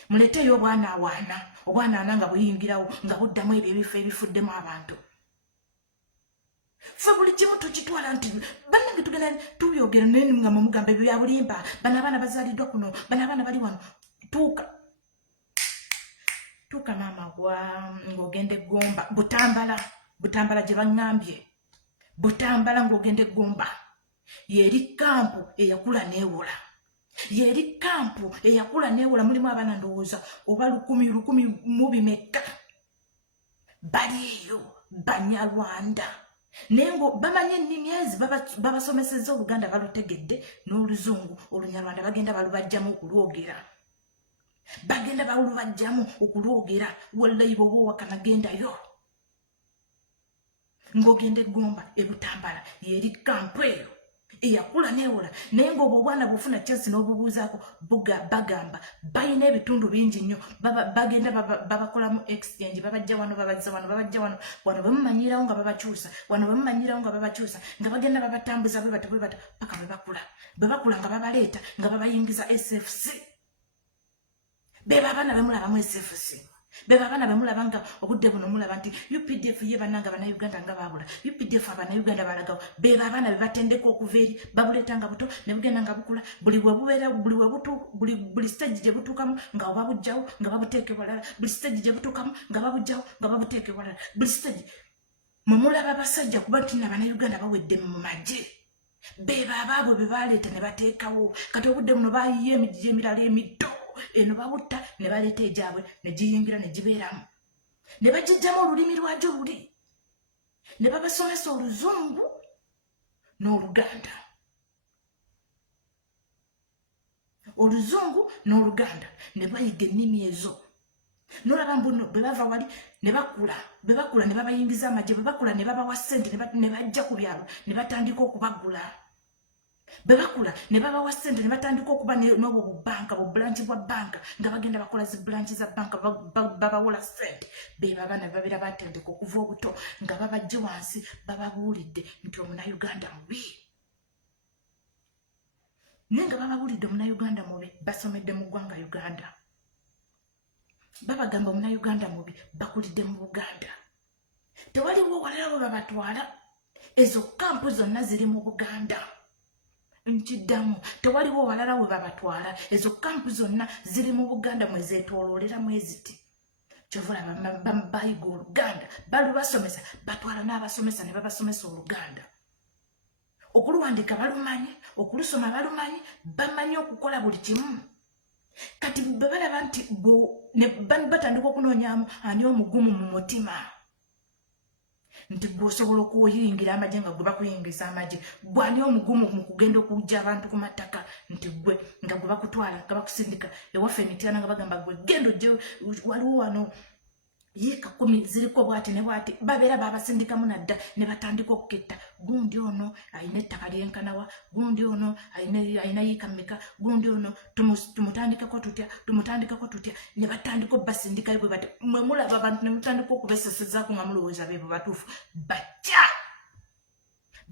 Muleteyo obwana 4 nga buyingirawo nga buddamu ebyo ebifo ebifuddemu abantu. Ffe buli kimu tukitwala nti bannange tugenda tubyogera naye nga mugamba ebyo bya bulimba. Bano abaana bazaaliddwa kuno, bano abaana bali wano. Tuuka maama ng'ogenda Gomba, Butambala gye baŋŋambye. Butambala ng'ogenda Gomba yeri kampu eyakula neewola. Mulimu abaana ndowooza oba 10 mu bimeka. Bali eyo Banyarwanda nengo bamanye nnimi babasomesezza Oluganda balutegedde n'Oluzungu Olunyarwanda bagenda balubajjamu okulwogera bagenda balubajjamu okulwogera wallahi bwo wakanagendayo ng'ogenda Gomba ebutambala yeri kampu eyo eyakula newola naye ng'obwo obwana bufuna chance n'obubuuzaako bagamba balina ebitundu bingi nnyo bagenda babakolamu exchange babajja wano babazza wano babajja wano bamumanyirawo nga babakyusa wano bamumanyirawo nga babakyusa nga bagenda babatambuza bwe bato paka bwe bakula nga babaleeta nga babayingiza SFC beba abaana bemulabamu SFC beba abaana bemulaba nga obudde buno mulaba nti UPDF ye bannanga Bannayuganda nga babula UPDF Abannayuganda balagawo beba abaana bebatendeka okuva eri babuleeta nga buto ne bugenda nga bukula buli stage gye butuukamu nga babujjawo nga babuteeka ewalala buli stage gye butuukamu nga babujjawo nga babuteeka ewalala buli stage mumulaba abasajja kuba nti Bannayuganda bawedde mu magye beba abaabo be baleeta ne bateekawo kati obudde buno bayiye emijji emirala emiddo eno babutta ne baleeta ejaabwe ne giyingira ne gibeeramu ne bagijjamu olulimi lwagyo luli ne babasomesa Oluzungu n'Oluganda ne bayiga ennimi ezo nolaba mbuno bwe bava wali ne bakula ne babayingiza amagye bwe bakula ne babawa ssente ne bajja ku byalo ne batandika okubagula bebakula ne babawa ssente ne batandika okuba n'obwo bubanka bubulanki bwa banka nga bagenda bakola zi bulanki za banka babawola ssente beba abaana bebabeera batendeka okuva obuto nga babajje wansi bababuulidde nti Omunnayuganda mubi naye nga bababuulidde Omunnayuganda mubi basomedde mu ggwanga Uganda babagamba Omunnayuganda mubi bakulidde mu Buganda tewaliwo walala we babatwala ezo kampu zonna ziri mu Buganda nkiddamu tewaliwo walala we babatwala ezo kampu zonna ziri mu Buganda mwezeetoolooleramu eziti kyovula bayiga Oluganda balubasomesa batwala n'abasomesa ne babasomesa Oluganda okuluwandiika balumanyi okulusoma balumanyi bamanyi okukola buli kimu kati bwe balaba nti batandika okunoonyaamu ani omugumu mu mutima nti bw'osobola okuyingira amagye nga gwe bakuyingiza amagye gwani omugumu mu kugenda okujja abantu ku mataka nti gwe nga gwe bakutwala nga bakusindika ewaffe emityana nga bagamba gwe genda ojje waliwo wano yiika 10 ziriko bwati ne bwati babeera babasindikamu nadda ne batandika okuketta gundi ono ayina ettaka lyenkanawa gundi ono ayina yiika mmeka gundi ono tumutandikako tutya ne batandika obbasindikayo bwe bati mwe mulaba abantu ne mutandika okubeesesezaako nga mulowooza beebo batuufu bajja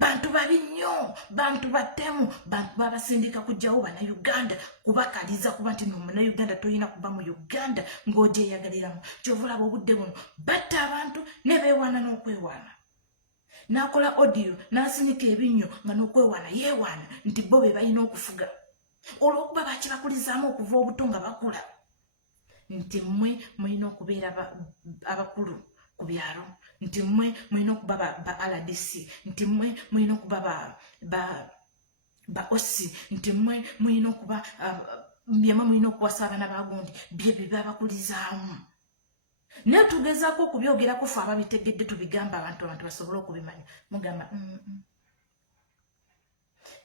bantu babi nnyo bantu battemu bantu babasindika kujjawo Bannayuganda kubakaliza kuba nti Omunnayuganda toyina kuba mu Uganda ng'ogyeyagaliramu kyovulaba obudde buno batta abantu ne beewaana n'okwewaana n'akola audio n'asinyika ebinnyo nga n'okwewaana yeewaana nti bo be balina okufuga olw'okuba bakibakulizaamu okuva obuto nga bakula nti mmwe mulina okubeera abakulu ku byalo nti mmwe mulina okuba ba RDC nti mmwe mulina okuba ba OSI nti mmwe mulina okuba byemwe mulina okuwasa abaana bagundi bye babakulizaamu naye tugezaako okubyogerako fe ababitegedde tubigamba abantu basobole okubimanya mugamba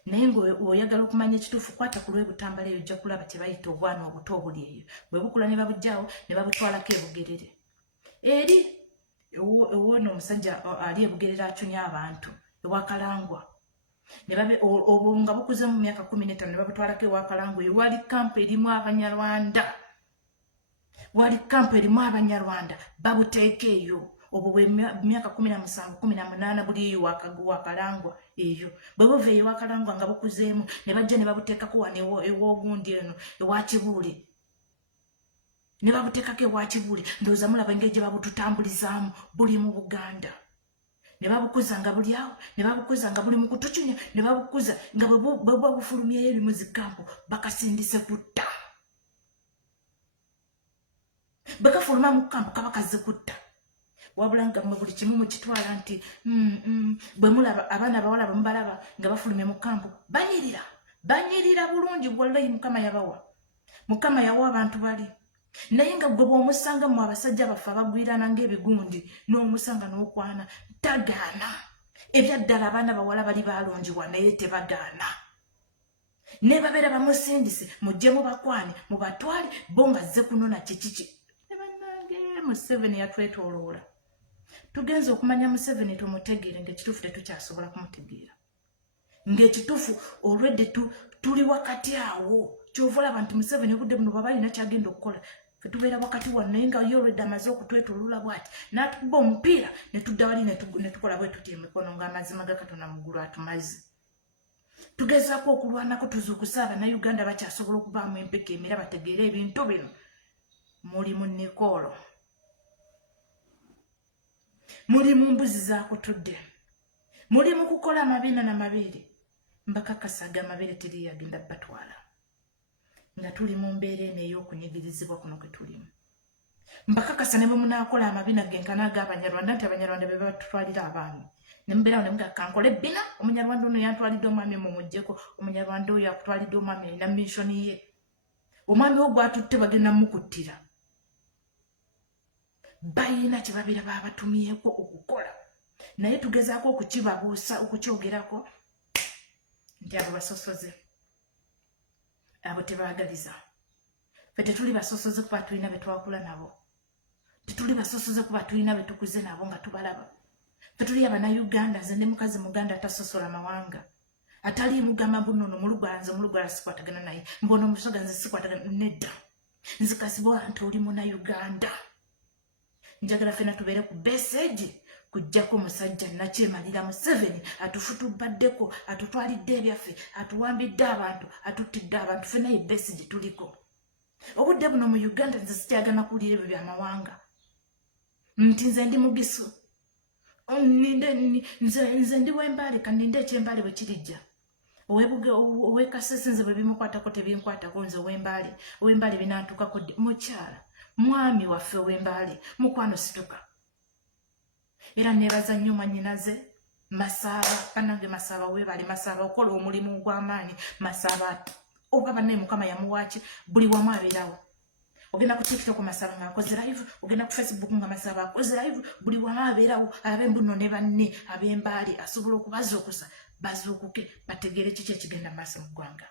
naye ng'oyagala okumanya ekituufu kwata ku lw'ebutambala eyo ojja kulaba tebayita obwana obuto obuli eyo bwe bukula ne babujjawo ne babutwalako ebugerere eri ewoono omusajja ali ebugerere acunya abantu ewakalangwa obwo nga bukuze mu myaka 15 ne babutwalako ewakalangwa eyo wali kampu erimu Abanyarwanda babuteeka eyo obwo bwe myaka 17 18 buli eyo wakalangwa eyo bwe buva eyo wakalangwa nga bukuzeemu ne bajja ne babuteekako wano ew'ogundi eno ewa Kibuule ne babuteekako ewa Kibuule ndowooza mulaba engeri gye babututambulizaamu buli mu Buganda ne babukuza nga buli awo ne babukuza nga buli mu kutucunya ne babukuza nga bwe babufulumyeyo ebimu zi kampu bakasindise kutta bakafuluma mu kampu kabakaze kutta wabula nga mmwe buli kimu mukitwala nti bwe mulaba abaana bawala bamubalaba nga bafulumye mu kampu banyirira bulungi wallahi Mukama yabawa Mukama yawa abantu bali naye nga gwe bw'omusanga mu abasajja baffe abagwirana ng'ebigundi n'omusanga n'okwana tagaana ebyaddala abaana bawala bali balonjibwa naye tebagaana ne babeera bamusindise mujje mubakwane mubatwale bo ngazze kunona kikiki ne bannange Museveni yatwetooloola tugenza okumanya Museveni tumutegeere ng'ekituufu tetukyasobola kumutegeera ng'ekituufu olwedde tuli wakati awo kyova olaba nti Museveni obudde buno baba alina kyagenda okukola fe tubeera wakati wano naye nga ye olwedde amaze okutwetooloola bw'ati n'atukuba omupiira ne tudda wali ne tukola bwe tuti emikono ng'amazima ga Katonda mu ggulu atumaze tugezaako okulwanako tuzuukusa Abannayuganda bakyasobola okubaamu empeka emira bategeere ebintu bino muli mu Nikolo muli mu mbuzi zaakutudde muli mu kukola amabeena n'amabeere mbakakasa ag'amabeere teri yagenda batwala nga tuli mu mbeera eno ey'okunyigirizibwa kuno kwe tulimu mbakakasa ne bwe munaakola amabeena genkana ag'Abanyarwanda nti Abanyarwanda be batutwalira abaami ne mubeerawo ne muga kankole ebbina Omunyarwanda ono yantwalidde omwami mumuggyeko Omunyarwanda oyo akutwalidde omwami alina mishoni ye omwami wo gwatutte bagenda mukuttira bayina kye babeera babatumyeko okukola naye tugezaako okukibabuusa okukyogerako nti abo basosoze abo tebaagaliza fe tetuli basosoze kuba tulina be twakula nabo tetuli basosoze kuba tulina be tukuze nabo nga tubalaba fe tuli Abannayuganda nze ndi mukazi Muganda atasosola mawanga atali mugamba bunono mulugwala nze mulugwala sikwatagana naye mbono omusoga nze sikwatagana nedda nze kasibwa nti oli Munnayuganda njagala fena tubeere ku beseegi kujjako omusajja Nakyemalira Museveni atufutubaddeko atutwalidde ebyaffe atuwambidde abantu atuttidde abantu fena ebbeesi gye tuliko obudde buno mu Uganda nze sikyagana kuwulira ebyo byamawanga nti nze ndi mugisu nze ndi w'Embale kaninde eky'Embale bwe kirijja ow'Ekasese nze bwe bimukwatako tebinkwatako nze ow'Embale binantukako mukyala mwami waffe ow'Embale mukwano situka era nebaza nnyo mwannyinaze Masaaba bannange Masaaba weebale Masaaba okola omulimu gw'amaanyi Masaaba oba bannaye Mukama yamuwaaki buli wamu abeerawo ogenda ku TikTok Masaaba ng'akoze live ogenda ku Facebook nga Masaaba akoze live buli wamu abeerawo ab'embuno ne banne ab'Embale asobola okubazuukusa bazuukuke bategeere kiki ekigenda mu maaso mu ggwanga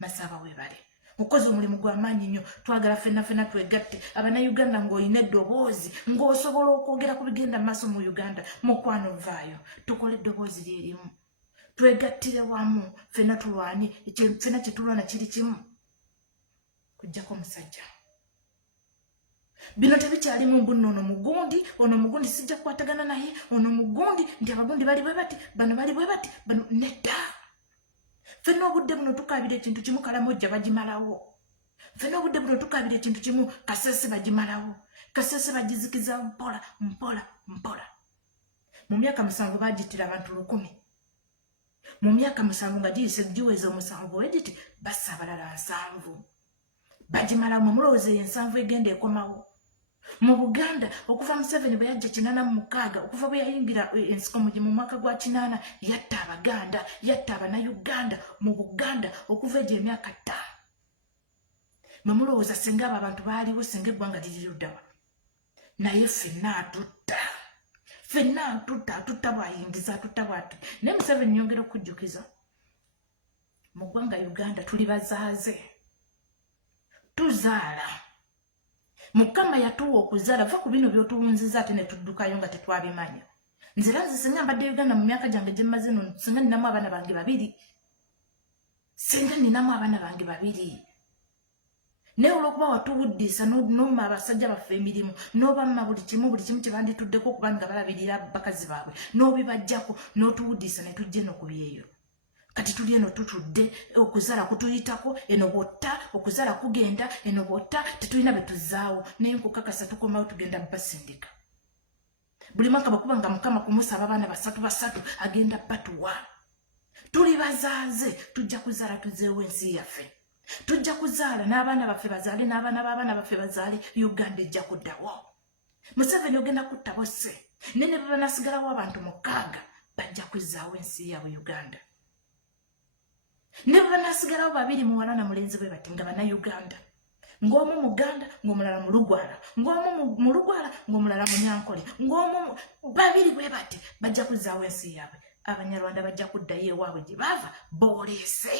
Masaaba weebale mukozi omulimu gw'amaanyi nnyo twagala fenna twegatte Abannayuganda ng'olina eddoboozi ng'osobola okwogera ku bigenda mu maaso mu Uganda mukwano vaayo tukole eddoboozi lyerimu twegattire wamu fenna tulwanye fenna kye tulwana kiri kimu kujjako omusajja bino tebikyalimu mbuno ono mugundi sijja kukwatagana naye ono mugundi nti abagundi bali bwe bati bano bali bwe bati bano nedda fenna obudde buno tukabira ekintu kimu Kalamojja bagimalawo fenna obudde buno tukabira ekintu kimu Kasese bagimalawo Kasese bagizikiza mpola mu myaka 7 bagitira abantu 100 mu myaka 7 nga giweza 7 wegiti bassa abalala 7 bagimala mu mulowoozo 7 egenda ekomawo mu Buganda okuva Museveni bwe yajja 86 okuva bwe yayingira ensiko mu mwaka gwa 8 yatta Abaganda yatta Abannayuganda mu Buganda okuva egyo emyaka 5 mwe mulowooza singa abo abantu baaliwo singa eggwanga liri luddawa naye fenna atutta bwayingiza atutta bwatu naye Museveni yongera okujjukiza mu ggwanga Uganda tuli bazaaze tuzaala Mukama yatuwa okuzaala va ku bino by'otuwunziza ate ne tuddukayo nga tetwabimanya nze singa mbadde Uganda mu myaka gyange gye mmaze no singa ninamu abaana bange babiri naye olw'okuba watuwuddisa n'omma abasajja baffe emirimu n'obamma buli kimu kye bandituddeko okuba nga balabirira bakazi baabwe n'obibajjako n'otuwuddisa ne tujja eno ku byeyo kati tuli eno tutudde okuzaala kutuyitako eno botta okuzaala kugenda eno botta tetulina betuzaawo naye nkukakasa tukomawo tugenda basindika buli mwaka bakuba nga Mukama kumusaba abaana 3 agenda batuwa tuli bazaaze tujja kuzaala tuzeewo ensi yaffe tujja kuzaala n'abaana baffe bazaale n'abaana b'abaana baffe bazaale Uganda ejja kuddawo Museveni ogenda kutta bosse ne baba nasigalawo abantu 6 bajja kuzaawo ensi yaabwe Uganda ne baba nasigalawo 2 muwala na mulenzi bwe bati nga Bannayuganda ng'omu Muganda ng'omulala mu Lugwala, ng'omu mu Lugwala ng'omulala mu Nyankole, ng'omu babiri bwe bati bajja kuzaawo ensi yaabwe. Abanyarwanda bajja kuddayo ewaabwe gye baava booleese.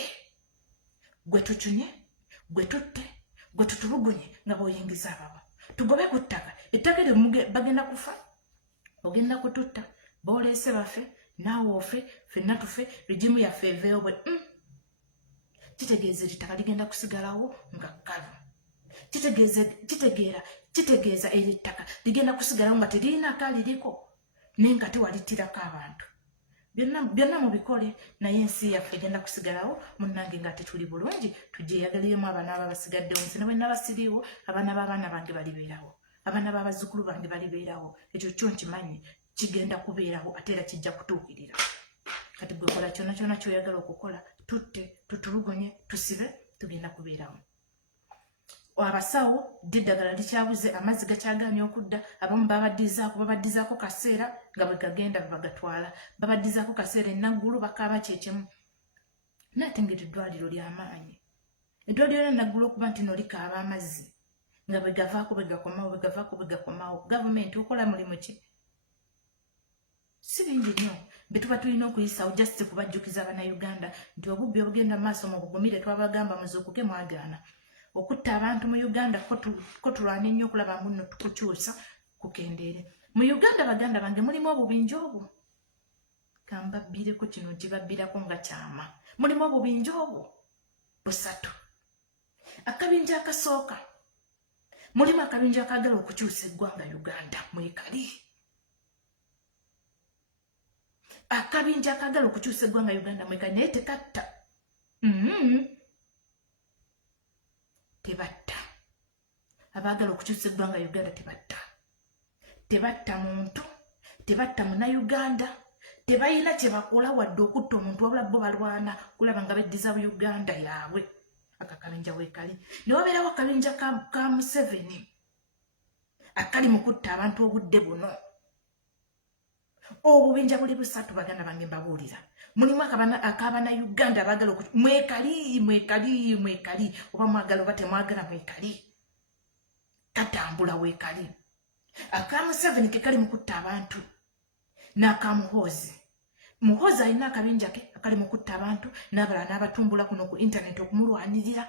Gwe tucunye, gwe tutte, gwe tutulugunye nga bw'oyingiza ababo. Tugobe ku ttaka, ettaka eryo bagenda kufa, ogenda kututta, booleese bafe, naawe ofe, ffenna tufe, regimu yaffe eveeyo bwe. Kitegeeza ettaka ligenda kusigalawo nga kkalu. Kitegeeza eri ettaka ligenda kusigalawo nga terina kaliriko naye nga tewalitirako abantu. Byonna mubikole naye ensi yaffe egenda kusigalawo munnange nga tetuli bulungi. Tugyeyagaliremu abaana ababasigaddewo. Nze ne bwe naba siriiwo abaana b'abaana bange balibeerawo, abaana b'abazzukulu bange balibeerawo. Ekyo kyo nkimanyi kigenda kubeerawo ate era kijja kutuukirira. Kati gwe kola kyonna kyonna ky'oyagala okukola, tutte, tutulugunye, tusibe, tugenda kubeerawo. Abasawo diddagala likyabuze, amazzi gakyagaanye okudda. Abamu babaddizaako kaseera nga bwe gagenda bagatwala, babaddizaako kaseera enaggulu bakaaba kyekemu. Nate ngeri eddwaliro ly'amaanyi, eddwaliro lya naggulu okuba nti no likaaba amazzi nga bwe gavaako bwe gakomawo. Gavumenti okola mulimu ki? Si bingi nnyo bye tuba tulina okuyisawo just kubajjukiza Abannayuganda nti obubbi obugenda mu maaso mu bugumire twabagamba muzuukuke mwagaana. Okutta abantu mu Uganda ko tulwana ennyo okulaba muno tukukyusa kukendeere. Mu Uganda baganda bange mulimu obubinja obwo. Kambabbireko kino kibabbirako nga kyama. Mulimu obubinja obwo busatu. Akabinja akasooka. Mulimu akabinja akagala okukyusa eggwanga Uganda mwekali. Akabinja akagala okukyusa eggwanga Uganda mwekali naye tekatta. Tebatta. Abaagala okukyusa eggwanga Uganda tebatta. Tebatta muntu, tebatta Munnayuganda, tebalina kye bakola wadde okutta omuntu wabula bo balwana kulaba nga beddiza Uganda yaabwe. Akakabinja weekali. Ne wabeerawo akabinja ka Museveni akali mu kutta abantu obudde buno. Obubinja buli busatu baganda bange mbabuulira. Mulimu ak'Abannayuganda abaagala mwekali oba mwagala oba temwagala mwekali. Katambula weekali. Aka Museveni ke kali mu kutta abantu n'aka Muhoozi. Muhoozi alina akabinja ke akali mu kutta abantu n'abalala n'abatumbula kuno ku intaneti okumulwanirira,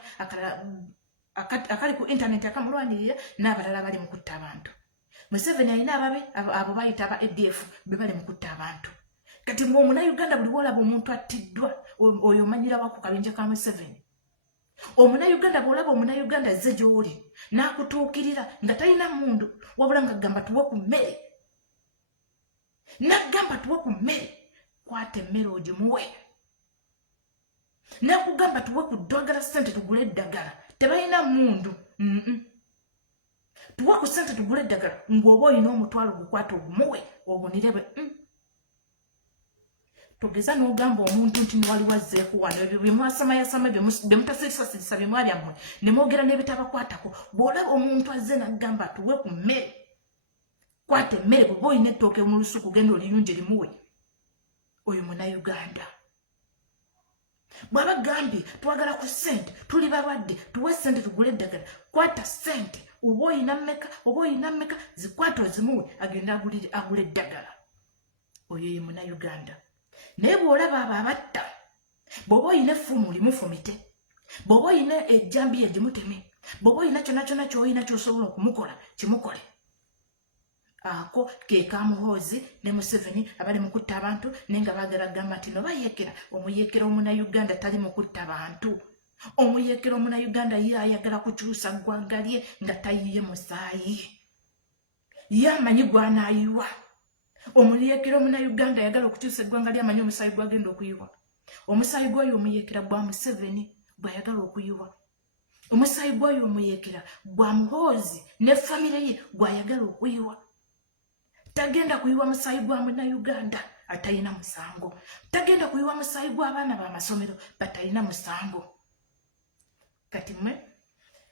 akali ku intaneti akamulwanirira n'abalala bali mu kutta abantu. Museveni alina ababe abo bayita aba ADF be bali mu kutta abantu. Kati ng'Omunnayuganda buli wolaba omuntu attiddwa oyo omanyira wa ku kabinja ka Museveni. Omunnayuganda bw'olaba Omunnayuganda azze gy'oli n'akutuukirira nga talina mundu wabula ng'agamba tuwe ku mmere. N'agamba tuwe ku mmere, kwata emmere ogimuwe. N'akugamba tuwe ku ddagala ssente tugule eddagala, tebalina mundu. Tuwe ku ssente tugule eddagala ng'oba olina omutwalo gukwata ogumuwe obunire bwe. Togeza n'ogamba omuntu nti waliwo azzeeko wano ebyo bye mwasamayasama bye mutasirisa bye mwalyammwe ne mwogera n'ebitabakwatako. Bw'olaba omuntu azze n'agamba tuwe ku mmere, kwata emmere bw'oba olina ettooke mu lusuku genda oliyunje limuwe. Oyo Munnayuganda. Bw'aba gambye twagala ku ssente, tuli balwadde, tuwe ssente tugule eddagala, kwata ssente oba olina mmeka zikwata ozimuwe agenda agula eddagala. Oyo ye Munnayuganda. Naye bw'olaba abo abatta, bw'oba olina effumu limufumite, bw'oba olina ejjambiya gimuteme, bw'oba olina kyonna kyonna ky'olina ky'osobola okumukola kimukole. Ako ke ka Muhoozi ne Museveni abali mu kutta abantu naye nga baagala gamba nti no bayeekera. Omuyeekera Omunnayuganda tali mu kutta bantu. Omuyeekera Omunnayuganda ye ayagala kukyusa ggwanga lye nga tayiye musaayi. Ye amanyi gw'anaayiwa. Omuyeekera Omunnayuganda ayagala okukyusa eggwanga lye amanyi omusaayi gw'agenda okuyiwa. Omusaayi gw'oyo omuyeekera gwa Museveni gw'ayagala okuyiwa. Omusaayi gw'oyo omuyeekera gwa Muhoozi ne famire ye gw'ayagala okuyiwa. Tagenda kuyiwa musaayi gwa Munnayuganda atalina musango. Tagenda kuyiwa musaayi gw'abaana b'amasomero batalina musango. Kati mmwe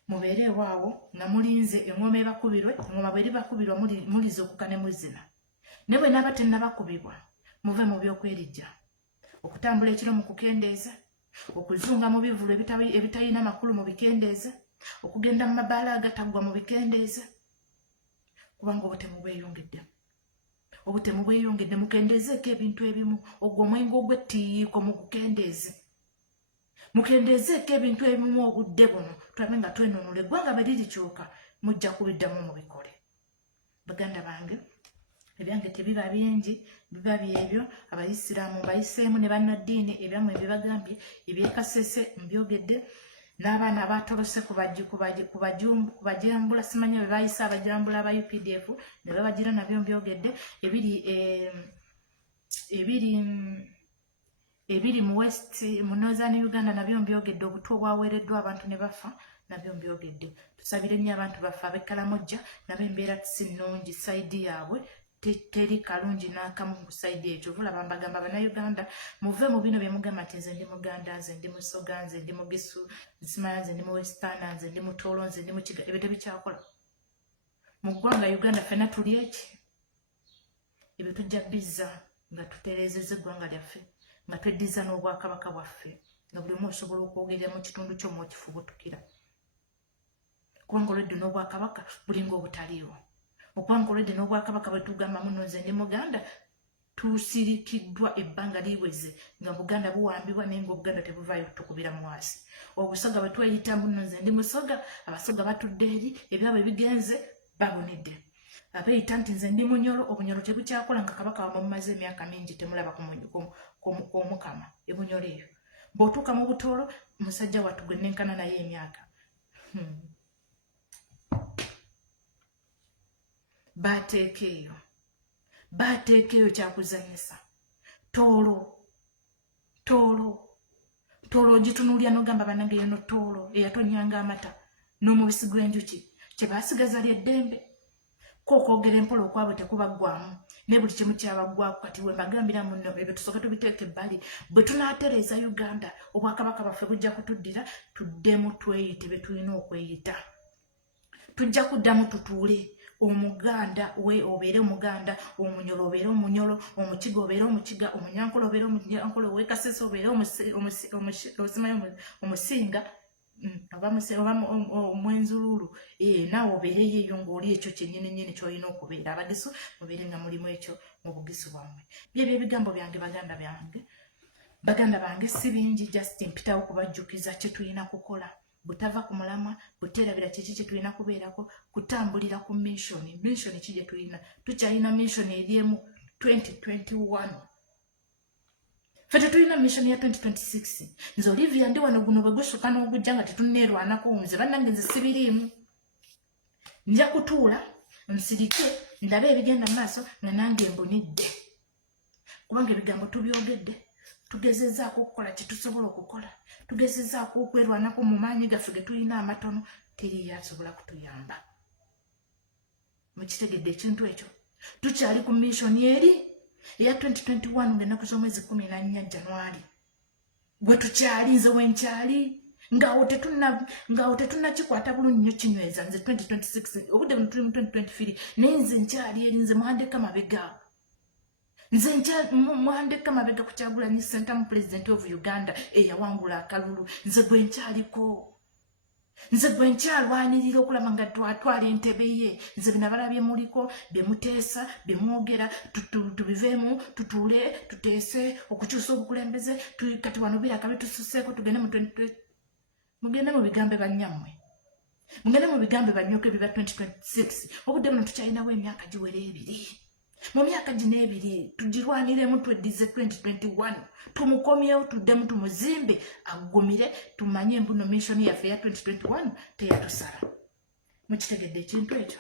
mubeere ewaawo nga mulinze engoma ebakubirwe, engoma bw'eri bakubirwa mulize okuka ne muzina. Ne bwe naaba tennabakubibwa muve mu by'okwerijja. Okutambula ekiro mu kukendeeza, okuzunga mu bivulu ebitalina makulu mu bikendeeza, okugenda mu mabaala agatagwa mu bikendeeze kubanga obutemu bweyongedde. Obutemu bweyongedde, mukendeezeeko ebintu ebimu. Ogwo omwenge ogw'ettiyiiko mugukendeeze. Mukendeezeeko ebintu ebimu obudde buno tulabe nga twenunula eggwanga bwe lirikyuka mujja kubiddamu mubikole. Baganda bange, ebyange tebiba bingi, biba byebyo. Abayisiraamu mbayiseemu ne bannaddiini ebyammwe ebibagambye ebyekasese mbyogedde. N'abaana abatolose kubajambula, simanya bwe bayise abajambula aba UPDF ne babagira nabyo mbyogedde. Ebiri mu West mu Northern Uganda nabyo mbyogedde. Obutwa obwaweereddwa abantu ne bafa nabyo mbyogedde. Tusabire nnyo abantu baffe ab'Ekkalamojja nabo embeera si nnungi, sayidi yaabwe teri kalungi n'akamu ku sayidi ekyo. Vulaba mbagamba Bannayuganda muve mu bino bye mugamba nti nze ndi Muganda, nze ndi Musoga, nze ndi Mugisu, nsimanya nze ndi Muwestana, nze ndi Mutoolo, nze ndi Mukiga. Ebyo tebikyakola. Mu ggwanga Uganda ffenna tuli eki. Ebyo tujja bizza nga tutereezezza eggwanga lyaffe, nga tweddiza n'obwakabaka bwaffe, nga buli omu osobola okwogerera mu kitundu kyo mw'okifubutukira. Kubanga olwedde n'obwakabaka bulinga obutaliiwo. Okubanga olwedde n'obwakabaka bwe tugamba muno nze ndi Muganda, tusirikiddwa ebbanga liweze nga Buganda buwambibwa naye ng'Obuganda tebuvaayo tukubira mwasi. Obusoga bwe tweyita muno nze ndi Musoga, Abasoga batudde eri, ebyabwe bigenze babonedde. Abeeyita nti nze ndi Munyolo, Obunyolo tebukyakola nga Kabaka wamumaze emyaka mingi temulaba k'Omukama ebunyolo eyo. Bw'otuuka mu Butoolo, musajja wattu gwe nenkana naye emyaka. Baateeka eyo kyakuzanyisa. Toolo ogitunuulya n'ogamba bannange yono Toolo eyatonyanga amata n'omubisi gw'enjuki kye baasigaza ly'eddembe. Kokwogera empola okwabwe tekubaggwamu ne buli kimu kyabaggwako. Kati we mbagambira muno ebyo tusooke tubiteeka ebbali. Bwe tunaatereeza Uganda, obwakabaka bwaffe bujja kutuddira, tuddemu tweyite bye tulina okweyita. Tujja kuddamu tutuule. Omuganda we obeere Omuganda, Omunyolo obeere Omunyolo, Omukiga obeere Omukiga, Omunyankole obeere Omunyankole, Owekasese obeere Omusinga oba Omwenzululu. Naawe obeereyo eyo ng'oli ekyo kyennyini ky'olina okubeera. Abagisu mubeere nga mulimu ekyo mu bugisu bwammwe. Byebyo ebigambo byange baganda bange si bingi, just mpitawo kubajjukiza kye tulina kukola. Butava ku mulamwa, buteerabira kiki kye tulina kubeerako, kutambulira ku mission ki gye tulina. Tukyalina mission eryemu 2021. Ffe tetulina mission ya 2026. Nze Olivia ndi wano guno bwe gusukka n'ogujja nga tetunneerwanako. Nze bannange nze sibiriimu. Nja kutuula, nsirike, ndabe ebigenda mu maaso nga nange mbonedde. Kubanga ebigambo tubyogedde. Tugezezzaako okukola kye tusobola okukola. Tugezezzaako okwerwanako mu maanyi gaffe ge tulina amatono. Teri yasobola kutuyamba. Mukitegedde ekintu ekyo. Tukyali ku mission eri eya 2021 ng'ennaku z'omwezi 14 January. Gwe tukyali, nze wenkyali. Ng'awo tetunnakikwata bulungi nnyo kinyweza nze 2026. Obudde buno tuli mu 2023. Naye nze nkyali eri, nze Mwandeka Mabega. Nze Mwandeka Mabega ku Kyagulanyi Ssentamu President of Uganda eyawangula akalulu. Nze gwe nkyaliko. Nze gwe nkyalwanirira okulaba nga twatwala entebe ye. Nze bino abalabye muliko bye muteesa bye mwogera tubiveemu tutuule tuteese okukyusa obukulembeze. Kati wano biraka bitususeeko tugende mu 2020. Mugende mu bigambe bannyammwe. Mugende mu bigambe bannyoke biba 2026. Obudde buno tukyalinawo emyaka giwera ebiri. Mu myaka gino ebiri tugirwaniremu tweddize 2021. Tumukomyewo tuddemu tumuzimbe aggumire tumanye embuno mission yaffe ya 2021 teyatusala. Mukitegedde ekintu ekyo.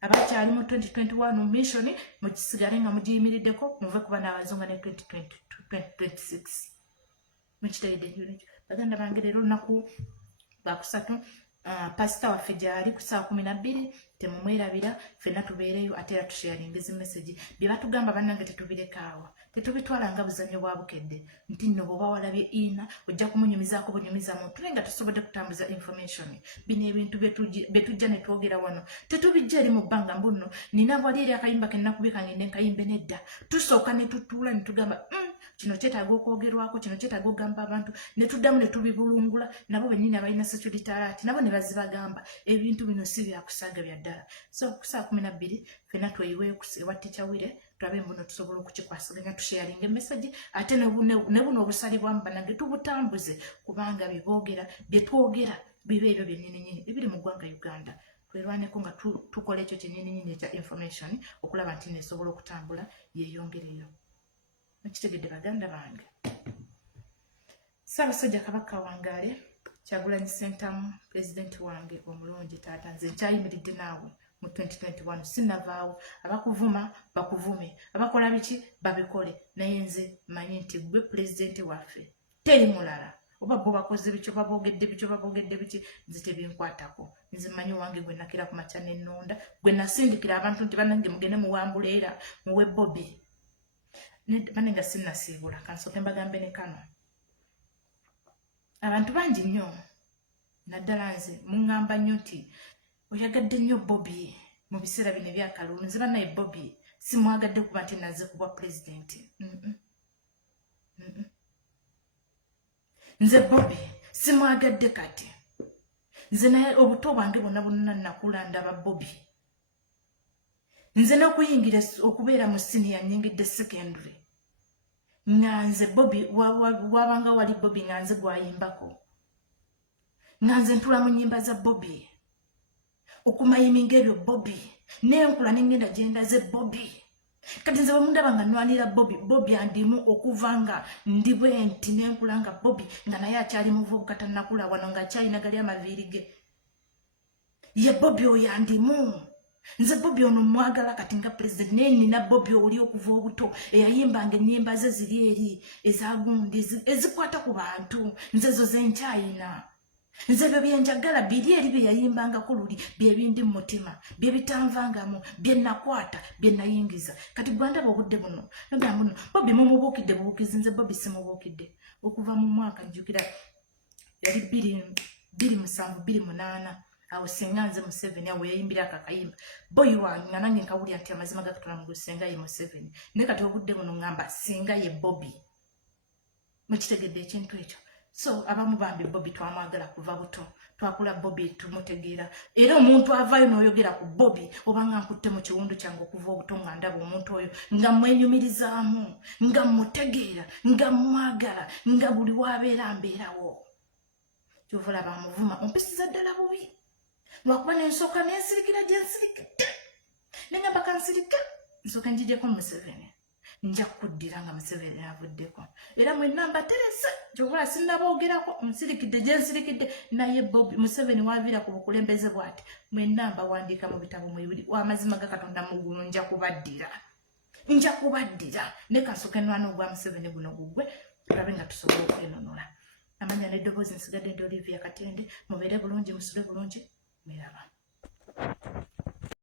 Abakyali mu 2021 mission mukisigale nga mugiyimiriddeko muve kuba n'abazunga ne 2026. Mukitegedde ekintu ekyo. Baganda bange leero lunaku lwakusatu. Pastor waffe gyali ku saa 12 temumwerabira, ffenna tubeereyo ate era tusharinga ezi message. Bye batugamba bannange tetubireka tetubitwala nga buzannyo bwa bukedde nti nno bw'oba walabye ina ojja kumunyumizaako bunyumizamu tule nga tusobodde kutambuza information. Bino ebintu bye tujja ne twogera wano tetubijja eri mu bbanga mbuno nina bwali eri akayimba ke nnakubika ngende nkayimbe nedda. Tusooka ne tutuula ne tugamba kino kyetaaga okwogerwako, kino kyetaaga okugamba abantu ne tuddamu ne tubibulungula, nabo bennyini abalina security alert nabo ne bazibagamba ebintu bino si byakusaaga bya ddala. So ku saa 12 ffenna tweyiwe ewa Teacher Wire tulabe mbuno tusobola okukikwasaganya tusharinga emesagi ate ne buno obusalibwamu banange tubutambuze kubanga biboogera bye twogera bibe ebyo byennyininyini ebiri mu ggwanga Uganda. Twerwaneko nga tukola ekyo kyennyininyini ekya information okulaba nti nesobola okutambula yeeyongereyo. Mukitegedde baganda bange. Ssaabasajja Kabaka wangaale Kyagulanyi Ssentamu pulezidenti wange omulungi taata nze nkyayimiridde naawe mu 2021 sinavaawo abakuvuma bakuvume abakola biki babikole naye nze manyi nti gwe pulezidenti waffe teri mulala oba bo bakoze biki oba boogedde biki nze tebinkwatako. Nze manyi wange gwe nakira ku makya n'ennonda gwe nasindikira abantu nti bannange mugende muwambuleera muwe Bobby banenga sinnasiibula kansooke mbagambe ne kano abantu bangi nnyo naddala nze muŋŋamba nnyo nti oyagadde nnyo Bobby mu biseera bino ebyakalulu. Nze bannaye Bobby simwagadde kuba nti naze kubwa pulezidenti. Nze Bobby simwagadde kati. Nze naye obuto bwange bwonna bwonna nakula ndaba Bobby. Nze n'okuyingira okubeera mu siniya nnyingidde secondary. Nga nze Bobby wabanga wali Bobby nga nze gwayimbako. Nga nze ntula mu nnyimba za Bobby. Okumayiminga ebyo Bobby. N'enkula n'engenda gye ndaze Bobby. Kati nze bwe mundaba nga nnwanira Bobby andimu okuva nga ndi bwe nti n'enkula nga Bobby nga naye akyali muvubuka tannakula wano nga akyalina gali amaviiri ge. Ye Bobby oyo andimu. Nze Bobby ono mwagala kati nga president naye nina Bobby oli okuva obuto eyayimbanga ennyimba ze ziri eri ezagundi ezikwata ku bantu nze zo ze nkyayina. Nze byo byenjagala biri eri bye yayimbangako luli bye bindi mu mutima bye bitanvangamu bye nakwata bye nayingiza. Kati gwandaba obudde buno nogamba buno Bobby mumubuukidde bubuukizi. Nze Bobby simubuukidde okuva mu mwaka njukira yali 2007-2008 awo singa nze Museveni awo yayimbira akakayimba boyi wange nga nange nkawulira nti amazima ga Katonda mu singa ye Museveni ne kati obudde buno ngamba singa ye Bobby. Mukitegedde ekintu ekyo. So abamu bambi Bobby twamwagala kuva buto twakula Bobby tumutegeera era omuntu avaayo n'oyogera ku Bobby obanga nkutte mu kiwundu kyange okuva obuto nga ndaba omuntu oyo nga mwenyumirizaamu nga mutegeera nga mwagala nga buli wabeera mbeerawo. Kyovula bamuvuma ompisiza ddala bubi lwakuba nensooka nensirikira gye nsirikidde nengamba kansirika nsooka njijeko Museveni nja kuddira nga Museveni avuddeko era mwenna mbaterese kyovula sinnaboogerako nsirikidde gye nsirikidde naye Bobby Museveni waviira ku bukulembeze bw'ati mwenna mbawandiika mu bitabo mwebuli w'amazima ga Katonda muggulu nja kubaddira ne kansooka ennwana ogwa Museveni guno gugwe tulabe nga tusobola okwenonola. Amanya n'eddoboozi nsigadde ndi Olivia Katende mubeere bulungi musule bulungi. Miraba.